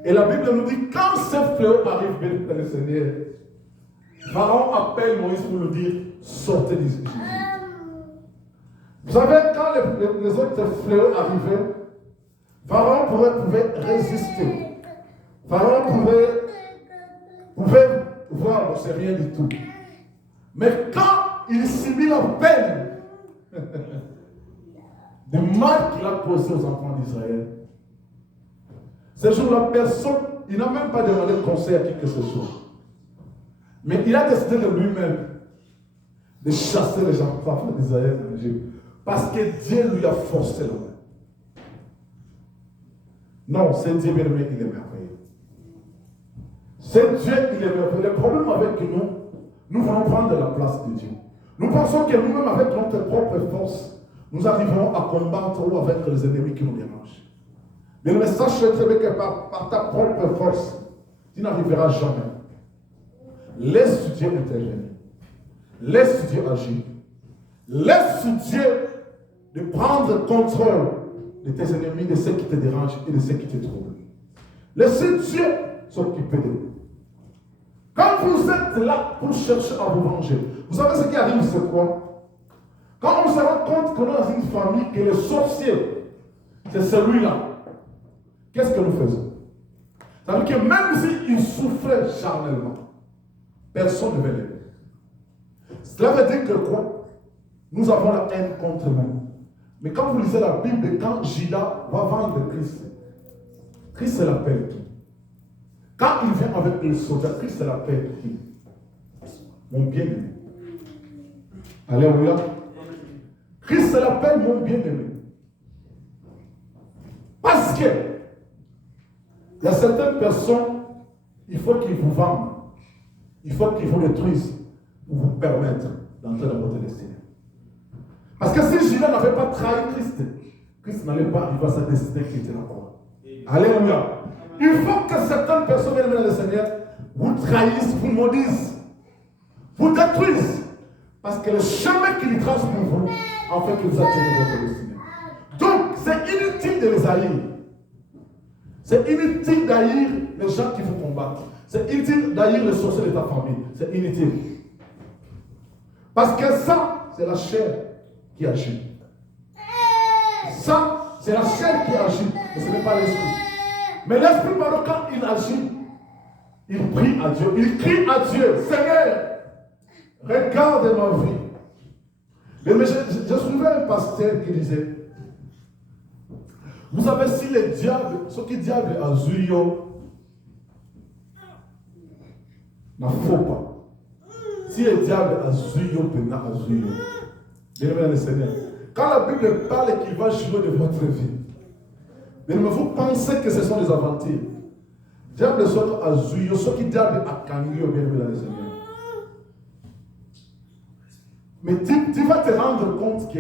Et la Bible nous dit, quand ce fléau arrive, bien dans le Seigneur, Pharaon appelle Moïse pour lui dire, sortez d'Égypte. Vous savez, quand les autres fléaux arrivaient, Pharaon pouvait résister. Pharaon pouvait voir, c'est rien du tout. Mais quand il subit la peine du mal qu'il a causé aux enfants d'Israël, ce jour-là, personne, il n'a même pas demandé conseil à qui que ce soit. Mais il a décidé de lui-même de chasser les enfants d'Israël en Égypte. Parce que Dieu lui a forcé la main. Non, c'est Dieu bien-aimé, il est merveilleux. C'est Dieu, il est merveilleux. Le problème avec nous, nous voulons prendre la place de Dieu. Nous pensons que nous-mêmes, avec notre propre force, nous arriverons à combattre ou à vaincre les ennemis qui nous dérangent. Mais sache très bien que par ta propre force, tu n'arriveras jamais. Laisse Dieu intervenir. Laisse Dieu agir. Laisse Dieu de prendre contrôle de tes ennemis, de ceux qui te dérangent et de ceux qui te troublent. Laissez Dieu s'occuper de vous. Quand vous êtes là pour chercher à vous venger, vous savez ce qui arrive, c'est quoi? Quand on se rend compte qu'on est dans une famille, que le sorcier, c'est celui-là, qu'est-ce que nous faisons? Ça veut dire que même s'il souffrait charnellement, personne ne veut l'aider. Cela veut dire que quoi? Nous avons la haine contre nous. Mais quand vous lisez la Bible, quand Judas va vendre Christ, Christ l'appelle qui? Quand il vient avec les soldats, Christ l'appelle qui? Mon bien-aimé. Alléluia. Christ l'appelle mon bien-aimé. Parce que il y a certaines personnes, il faut qu'ils vous vendent. Il faut qu'ils vous détruisent pour vous permettre d'entrer dans votre destinée. Parce que si Judas n'avait pas trahi Christ, Christ n'allait pas arriver à sa destinée qui était la croix. Alléluia. Il faut que certaines personnes viennent dans le Seigneur vous trahissent, vous maudissent, vous détruisent. Parce que le chemin qu'il trace pour vous, en fait, que vous atteignez votre destinée. Donc, c'est inutile de les haïr. C'est inutile d'haïr les gens qui vous combattent. C'est inutile d'haïr les sorciers de ta famille. C'est inutile. Parce que ça, c'est la chair qui agit. Ça, c'est la chair qui agit, mais ce n'est pas l'esprit. Mais l'esprit, maintenant, quand il agit, il prie à Dieu. Il crie à Dieu, Seigneur, regarde ma vie. Mais je suivais un pasteur qui disait, vous savez, si le diable, ce qui diable a zuyo, n'a faut pas. Si le diable a zuyo, peut n'a zuyo. Bien-aimé dans le Seigneur. Quand la Bible parle qu'il va jouer de votre vie, mais vous pensez que ce sont des aventures. Diable soit à zuyo, ce qui diable a kangyo, bien-aimé dans le Seigneur. Mais tu vas te rendre compte que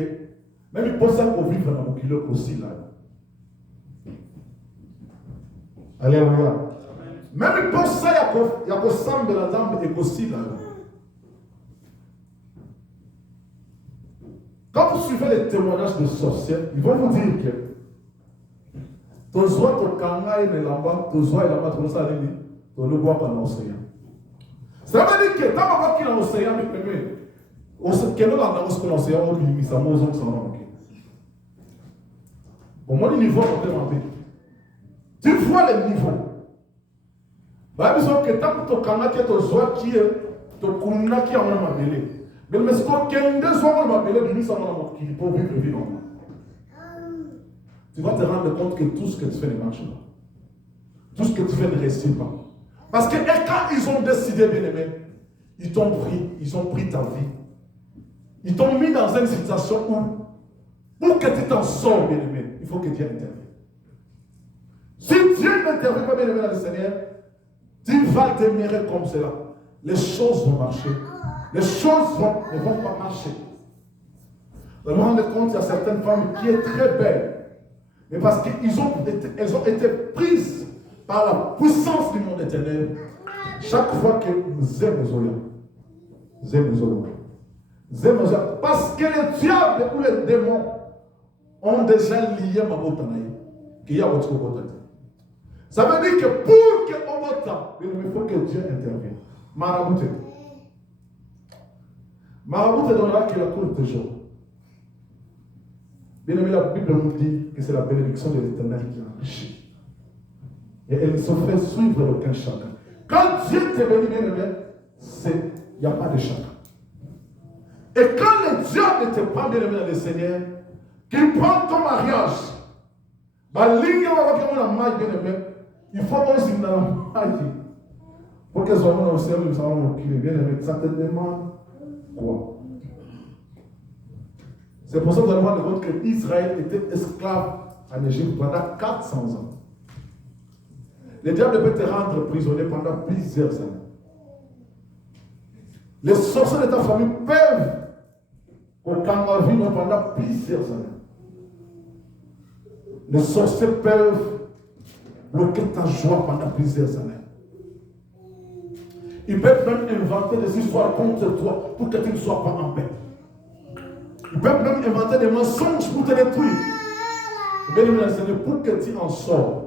même il pense qu'on vivre dans le kilo aussi là. Alléluia. Même il pense ça, il y a que ça de la dame et aussi là. Quand vous suivez les témoignages de sorciers, ils vont vous dire que Tozoa Tokanga et Nelamba, Tozoa et Lamba, Tozoa et Lamba, Tozoa et Lamba, Tozoa et Lamba. Ça veut dire que quand on va qu'il y a un océan, on sait que nous avons un océan, on lui ça m'a manqué. Au moins, le niveau on demandé. Tu vois les niveaux. Bah, ils ont que tant que Tokanga qui est Tozoa qui est Tokunda qui est en Mabélé. Mais c'est quoi qu'un des hommes Mabélé, lui, ça m'a qui peut vivre une vie normale. Tu vas te rendre compte que tout ce que tu fais ne marche pas. Tout ce que tu fais ne réussit pas. Parce que quand ils ont décidé, bien aimé, ils t'ont pris, ils ont pris ta vie. Ils t'ont mis dans une situation où, pour que tu t'en sors, bien aimé, il faut que Dieu intervienne. Si Dieu n'intervient pas, bien aimé, dans le Seigneur, tu vas demeurer comme cela. Les choses vont marcher. Les choses ne vont pas marcher. Vous vous rendez compte, il y a certaines femmes qui sont très belles. Mais parce qu'elles ont été prises par la puissance du monde éternel. Chaque fois que nous aimons, parce que les diables ou les démons ont déjà lié ma botanaï, qu'il y a votre botanaï. Ça veut dire que pour qu'on vote, il faut que Dieu intervienne. Marabouté. Marabouté donnera que la cour de jour. Bien aimé, la Bible nous dit que c'est la bénédiction de l'Éternel qui enrichit. Et elle ne se fait suivre aucun chacun. Quand Dieu te bénit, bien aimé, il n'y a pas de chacun. Et quand le diable te prend, bien aimé, dans le Seigneur, qu'il prend ton mariage, il faut aussi dans la maille. Pour que soient dans le ciel, nous allons bien aimé, ça te demande quoi? C'est pour ça que nous allons rendre compte que Israël était esclave en Égypte pendant 400 ans. Le diable peut te rendre prisonnier pendant plusieurs années. Les sorciers de ta famille peuvent vivre pendant plusieurs années. Les sorciers peuvent bloquer ta joie pendant plusieurs années. Ils peuvent même inventer des histoires contre toi pour que tu ne sois pas en paix. Ils peuvent même inventer des mensonges pour te détruire. Bien Seigneur, pour que tu en sors,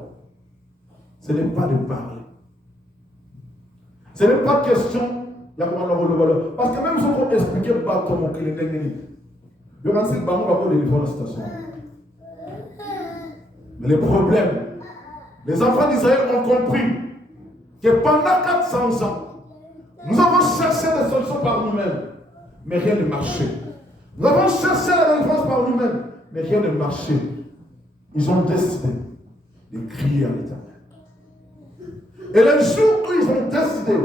ce n'est pas de parler. Ce n'est pas question. Parce que même si on expliquait pas comment que les nègres, il y a un banc va aller dans la station. Mais le problème, les enfants d'Israël ont compris que pendant 400 ans, nous avons cherché des solutions par nous-mêmes, mais rien ne marchait. Nous avons cherché la délivrance par nous-mêmes, mais rien ne marchait. Ils ont décidé de crier à l'Éternel. Et le jour où ils ont décidé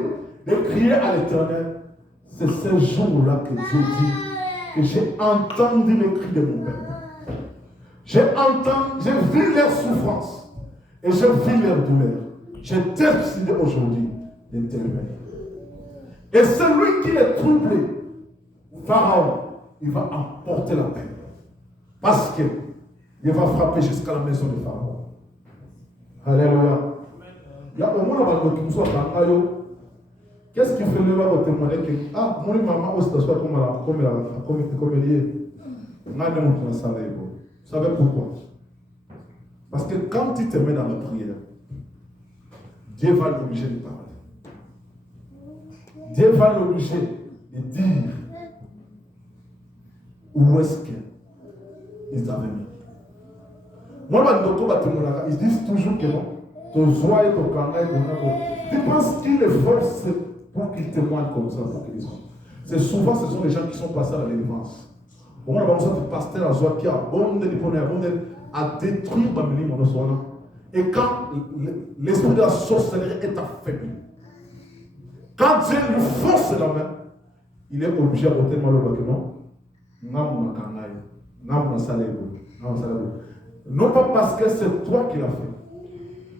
de crier à l'Éternel, c'est ce jour-là que Dieu dit que j'ai entendu le cri de mon peuple. J'ai vu leurs souffrances et j'ai vu leurs douleurs. J'ai décidé aujourd'hui d'intervenir. Et celui qui est troublé, Pharaon, il va emporter la paix. Parce qu'il va frapper jusqu'à la maison de Pharaon. Alléluia. Il y a au moins un qui nous soit dans qu'est-ce qui fait le roi pour témoigner que mon maman aussi t'assoit comme elle est. Vous savez pourquoi? Parce que quand tu te mets dans la prière, Dieu va l'obliger de parler. Dieu va l'obliger de dire où est-ce qu'ils avaient mis. Moi, ils disent toujours que non. Ton joie et ton canal, tu penses qu'il est force pour qu'ils témoignent comme ça, pour qu'ils soient. C'est souvent, ce sont les gens qui sont passés à la délivrance. Au moins, on a pasteur à joie qui a abondé à détruire mon soin. Et quand l'esprit de la sorcellerie est affaibli, quand Dieu lui force la main, il est obligé à porter mal au bâtiment. Non pas parce que c'est toi qui l'as fait,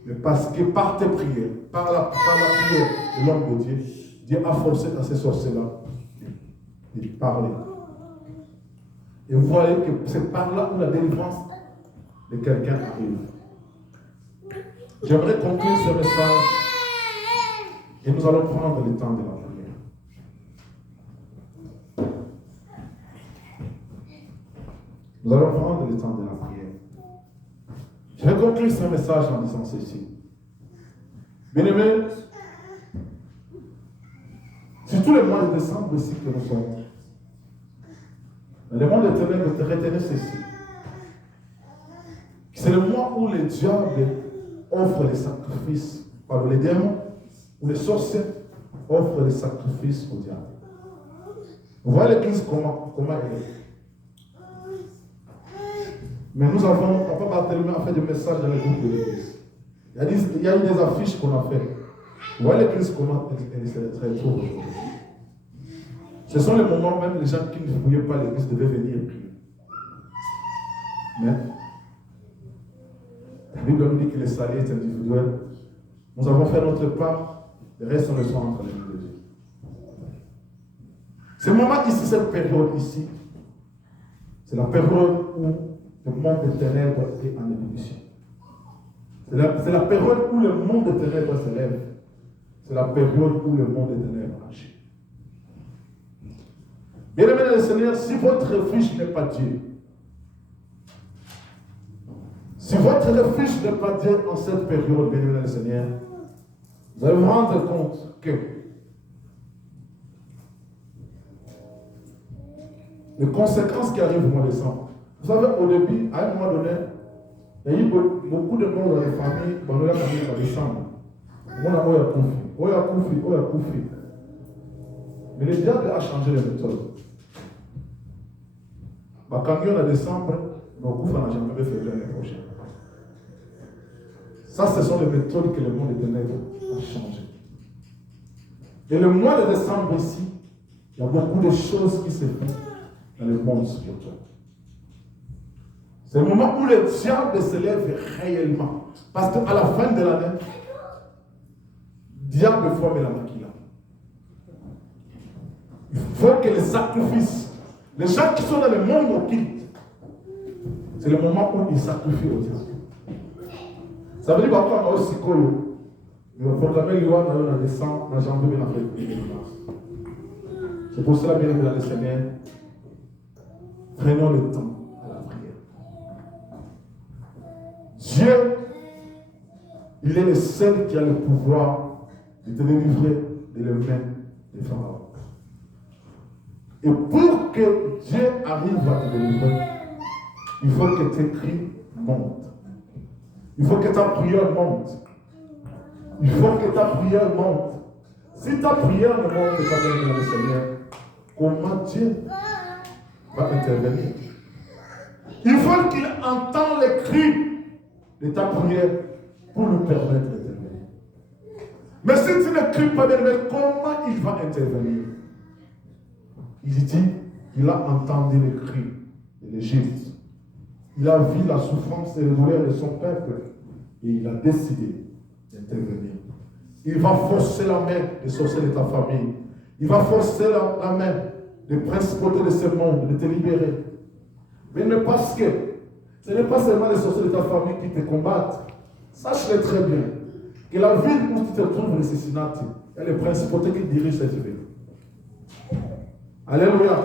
mais parce que par tes prières, par la prière de l'homme de Dieu, Dieu a forcé à ces sorciers-là de parler. Et vous voyez que c'est par là où la délivrance de quelqu'un arrive. J'aimerais conclure ce message et nous allons prendre le temps de la prière. Nous allons prendre le temps de la prière. Je vais conclure ce message en disant ceci. Bien-aimés, c'est tous les mois de décembre ici que nous sommes. Le monde éternel de te retenir ceci. C'est le mois où les diables offrent les sacrifices par les démons, où les sorciers offrent les sacrifices au diable. Vous voyez l'église comment elle est. Mais nous avons, Papa Barthélemy a fait des messages dans les groupes de l'église. Il y a eu des affiches qu'on a fait. Vous voyez l'église comment elle se retrouve aujourd'hui. Ce sont les moments même les gens qui ne fouillaient pas l'église devaient venir prier. Mais la Bible nous dit que le salut est individuel. Nous avons fait notre part, le reste on le soit entre les mains de Dieu. Ce moment ici, cette période ici, c'est la période où le monde des ténèbres est en ébullition. C'est la période où le monde des ténèbres se lève. C'est la période où le monde des ténèbres agit. Bien-aimés dans le Seigneur, si votre refuge n'est pas Dieu, si votre refuge n'est pas Dieu en cette période, bien-aimés dans le Seigneur, vous allez vous rendre compte que les conséquences qui arrivent au mois de décembre. Vous savez, au début, à un moment donné, il y a eu beaucoup de monde dans les familles, dans la famille en décembre. On a Koufi. Mais le diable a changé les méthodes. Quand il y a en décembre, Koufi n'a jamais fait l'année prochaine. Ça, ce sont les méthodes que le monde des ténèbres a changées. Et le mois de décembre ici, il y a beaucoup de choses qui se font dans le monde spirituel. C'est le moment où le diable se lève réellement. Parce qu'à la fin de l'année, le diable forme la maquilla. Il faut que les sacrifices, les gens qui sont dans le monde occulte, c'est le moment où ils sacrifient au diable. Ça veut dire qu'on a aussi Kolo. Il va proclamer l'Iwan dans décembre, dans janvier, dans février. C'est pour cela, bien dans le Seigneur, prenons le temps à la prière. Dieu, il est le seul qui a le pouvoir de te délivrer de la main des pharaons. Et pour que Dieu arrive à te délivrer, il faut que tes cris montent. Il faut que ta prière monte. Il faut que ta prière monte. Si ta prière ne monte pas dans le Seigneur, comment Dieu va intervenir? Il faut qu'il entende les cris de ta prière pour lui permettre d'intervenir. Mais si tu ne cries pas bien, comment il va intervenir? Il dit, il a entendu les cris de l'Égypte. Il a vu la souffrance et le douleur de son peuple et il a décidé d'intervenir. Il va forcer la main des sorciers de ta famille. Il va forcer la main des principautés de ce monde de te libérer. Mais ne parce que ce n'est pas seulement les sorciers de ta famille qui te combattent. Sache-le très bien que la ville où tu te trouves le Cincinnati, il y a les principautés qui dirigent cette ville. Alléluia.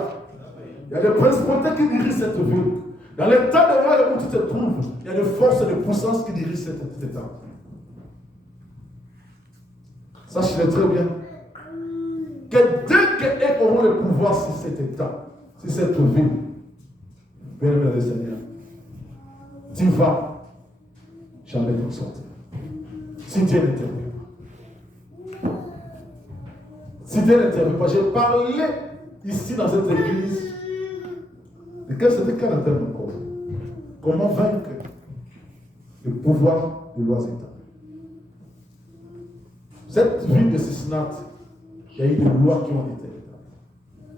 Il y a des principautés qui dirigent cette ville. Dans l'état de royaume où tu te trouves, il y a des forces et des puissances qui dirigent cet état. Sache-le très bien. Que dès qu'elles auront le pouvoir sur cet état, sur cette ville, bien aimé le Seigneur, tu vas jamais t'en sortir. Si Dieu n'intervient pas. Si Dieu n'intervient pas, j'ai parlé ici dans cette église. De quel c'était quel terme encore? Comment vaincre le pouvoir de l'oisiveté? Cette ville de Cincinnati, il y a eu des lois qui ont été établies.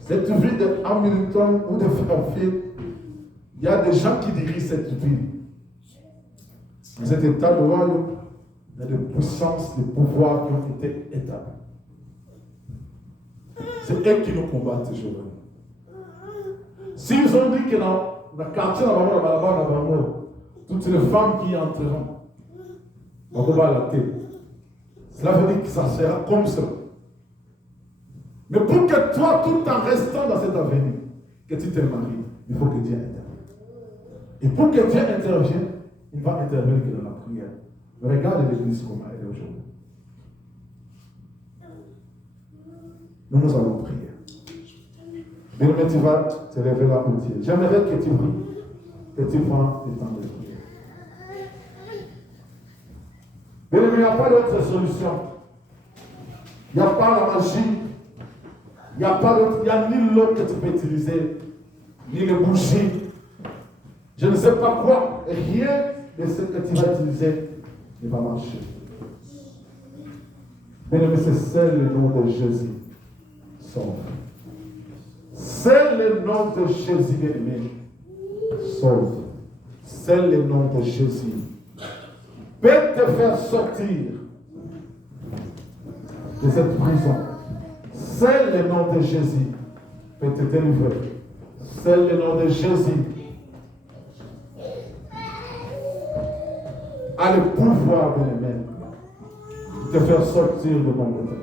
Cette ville de Hamilton ou de Fairfield, il y a des gens qui dirigent cette ville. Dans cet état de royaume, il y a des puissances, des pouvoirs qui ont été établis. C'est eux qui nous combattent toujours. S'ils ont dit que dans le quartier, toutes les femmes qui entreront, on va la tête. Cela veut dire que ça sera comme ça. Mais pour que toi, tout en restant dans cet avenir, que tu te maries, il faut que Dieu intervienne. Et pour que Dieu intervienne, il va intervenir que dans la prière. Mais regarde l'église comment elle est aujourd'hui. Nous allons prier. Bien, mais tu vas te lever là pour Dieu. J'aimerais que tu pries, que tu prends le temps de prier. Mais il n'y a pas d'autre solution. Il n'y a pas la magie. Il n'y a pas d'autre. Il n'y a ni l'eau que tu peux utiliser, ni les bougies. Je ne sais pas quoi. Et rien de ce que tu vas utiliser ne va marcher. Mais c'est seul le nom de Jésus. Sauve. C'est le nom de Jésus, bien-aimé. Sauve. C'est le nom de Jésus. Peut te faire sortir de cette prison. C'est le nom de Jésus. Peut te délivrer. C'est le nom de Jésus. a le pouvoir, bien-aimé, de te faire sortir de mon éternel.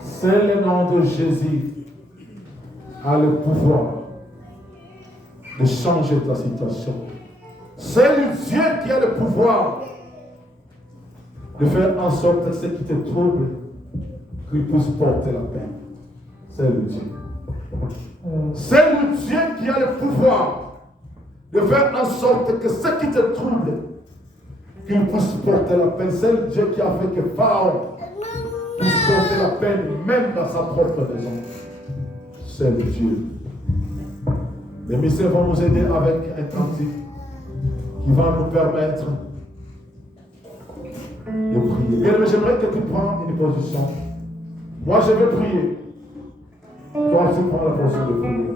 C'est le nom de Jésus a le pouvoir de changer ta situation. C'est le Dieu qui a le pouvoir de faire en sorte que ce qui te trouble, qu'il puisse porter la peine. C'est le Dieu. C'est le Dieu qui a le pouvoir de faire en sorte que ce qui te trouble, qu'il puisse porter la peine. C'est le Dieu qui a fait que Pharaon puisse porter la peine même dans sa propre maison. C'est le Dieu. Les messieurs vont nous aider avec un cantique qui va nous permettre de prier. Bien, mais j'aimerais que tu prennes une position. Moi, je vais prier. Toi aussi, prends la position de prier.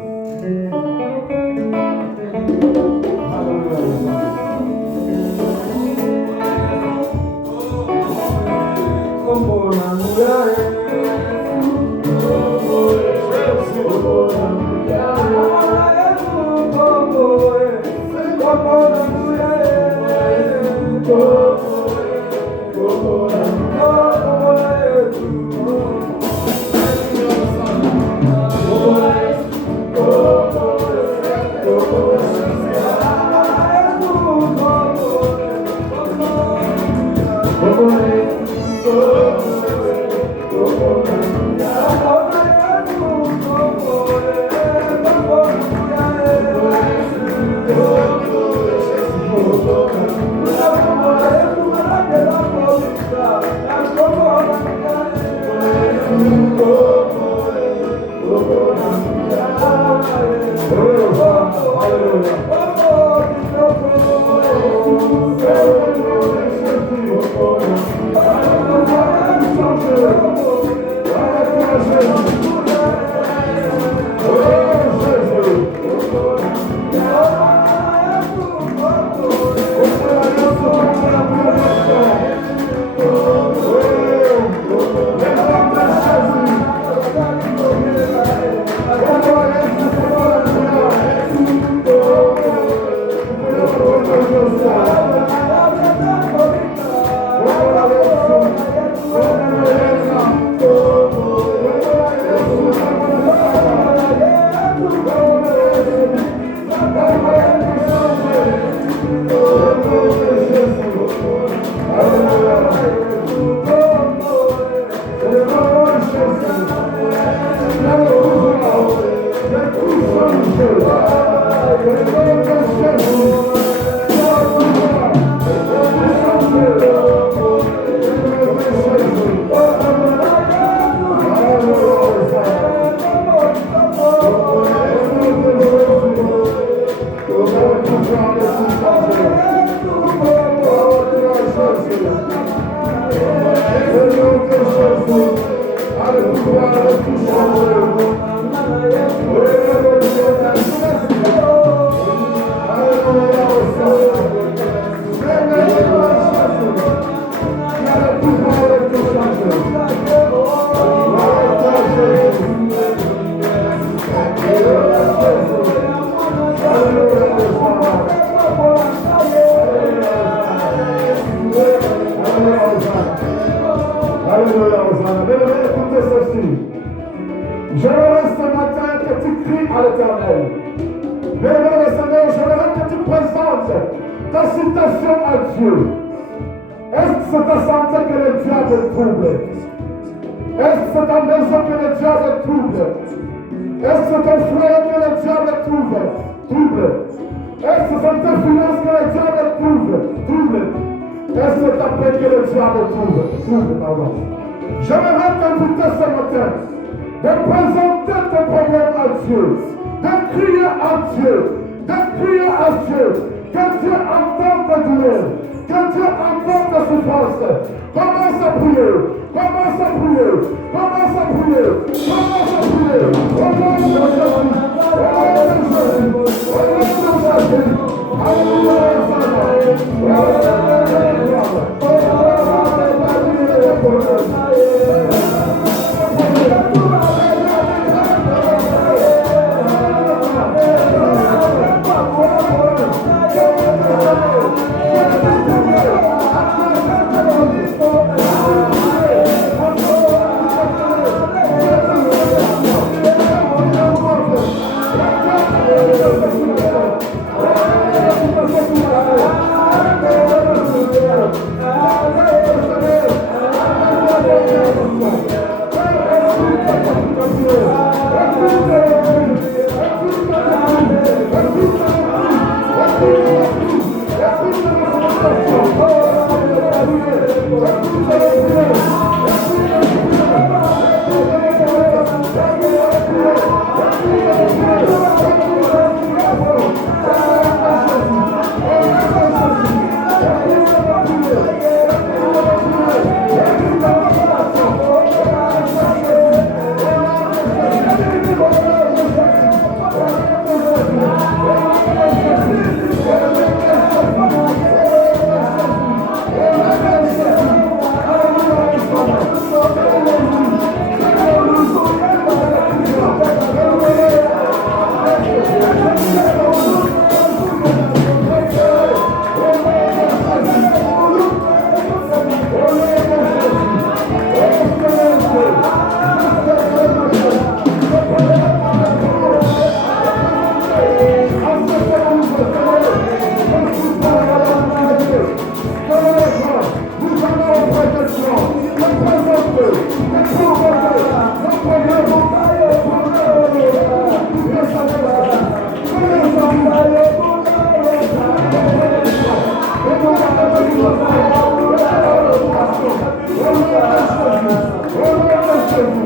Thank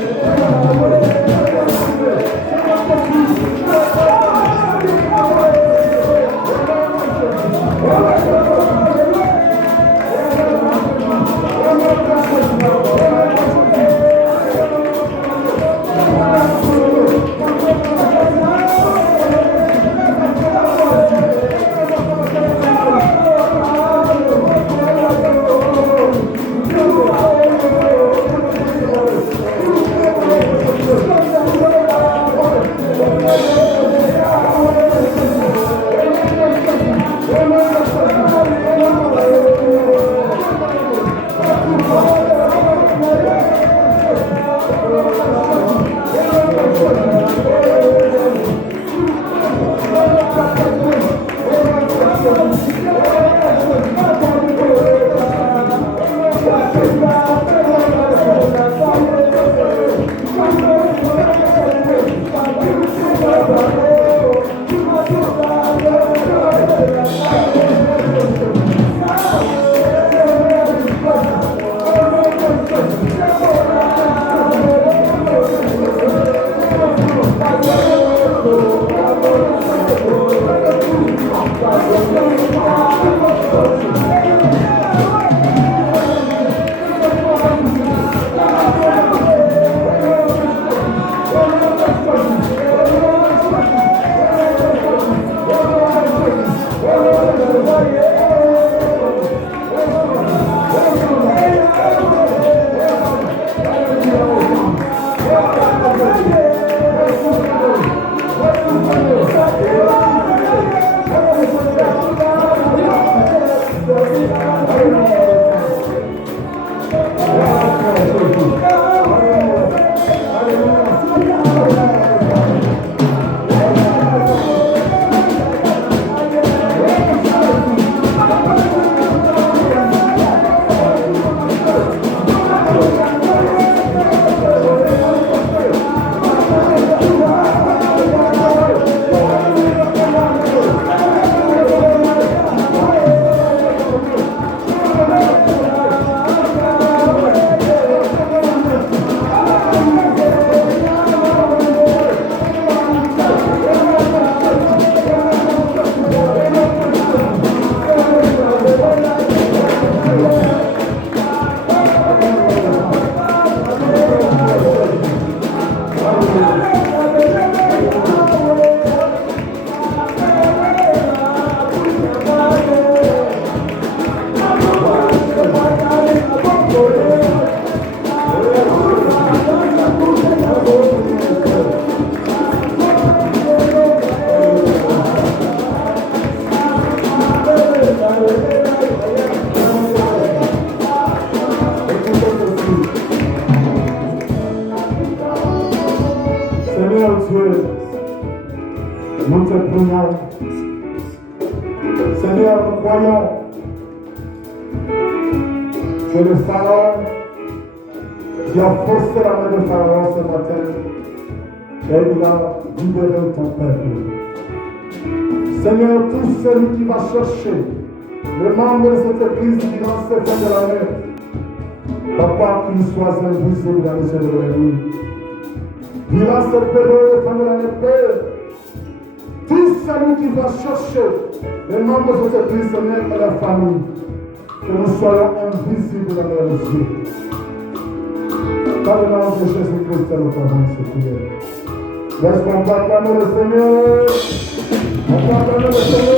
you. Dieu, nous te prions. Seigneur, nous croyons que le Pharaon qui a forcé la main de Pharaon ce matin, et il a libéré ton peuple. Seigneur, tout celui qui va chercher les membres de cette église durant cette fin de l'année, papa, qu'il soit invisible dans les yeux de l'ennemi. Durant cette période de fin de l'année, Père, tout celui qui va chercher les membres de cette église, Seigneur, et la famille, que nous soyons invisibles dans leurs yeux. Dans le nom de Jésus-Christ, nous avons cette prière. Laisse-moi proclamer le Seigneur. On va acclamer le Seigneur.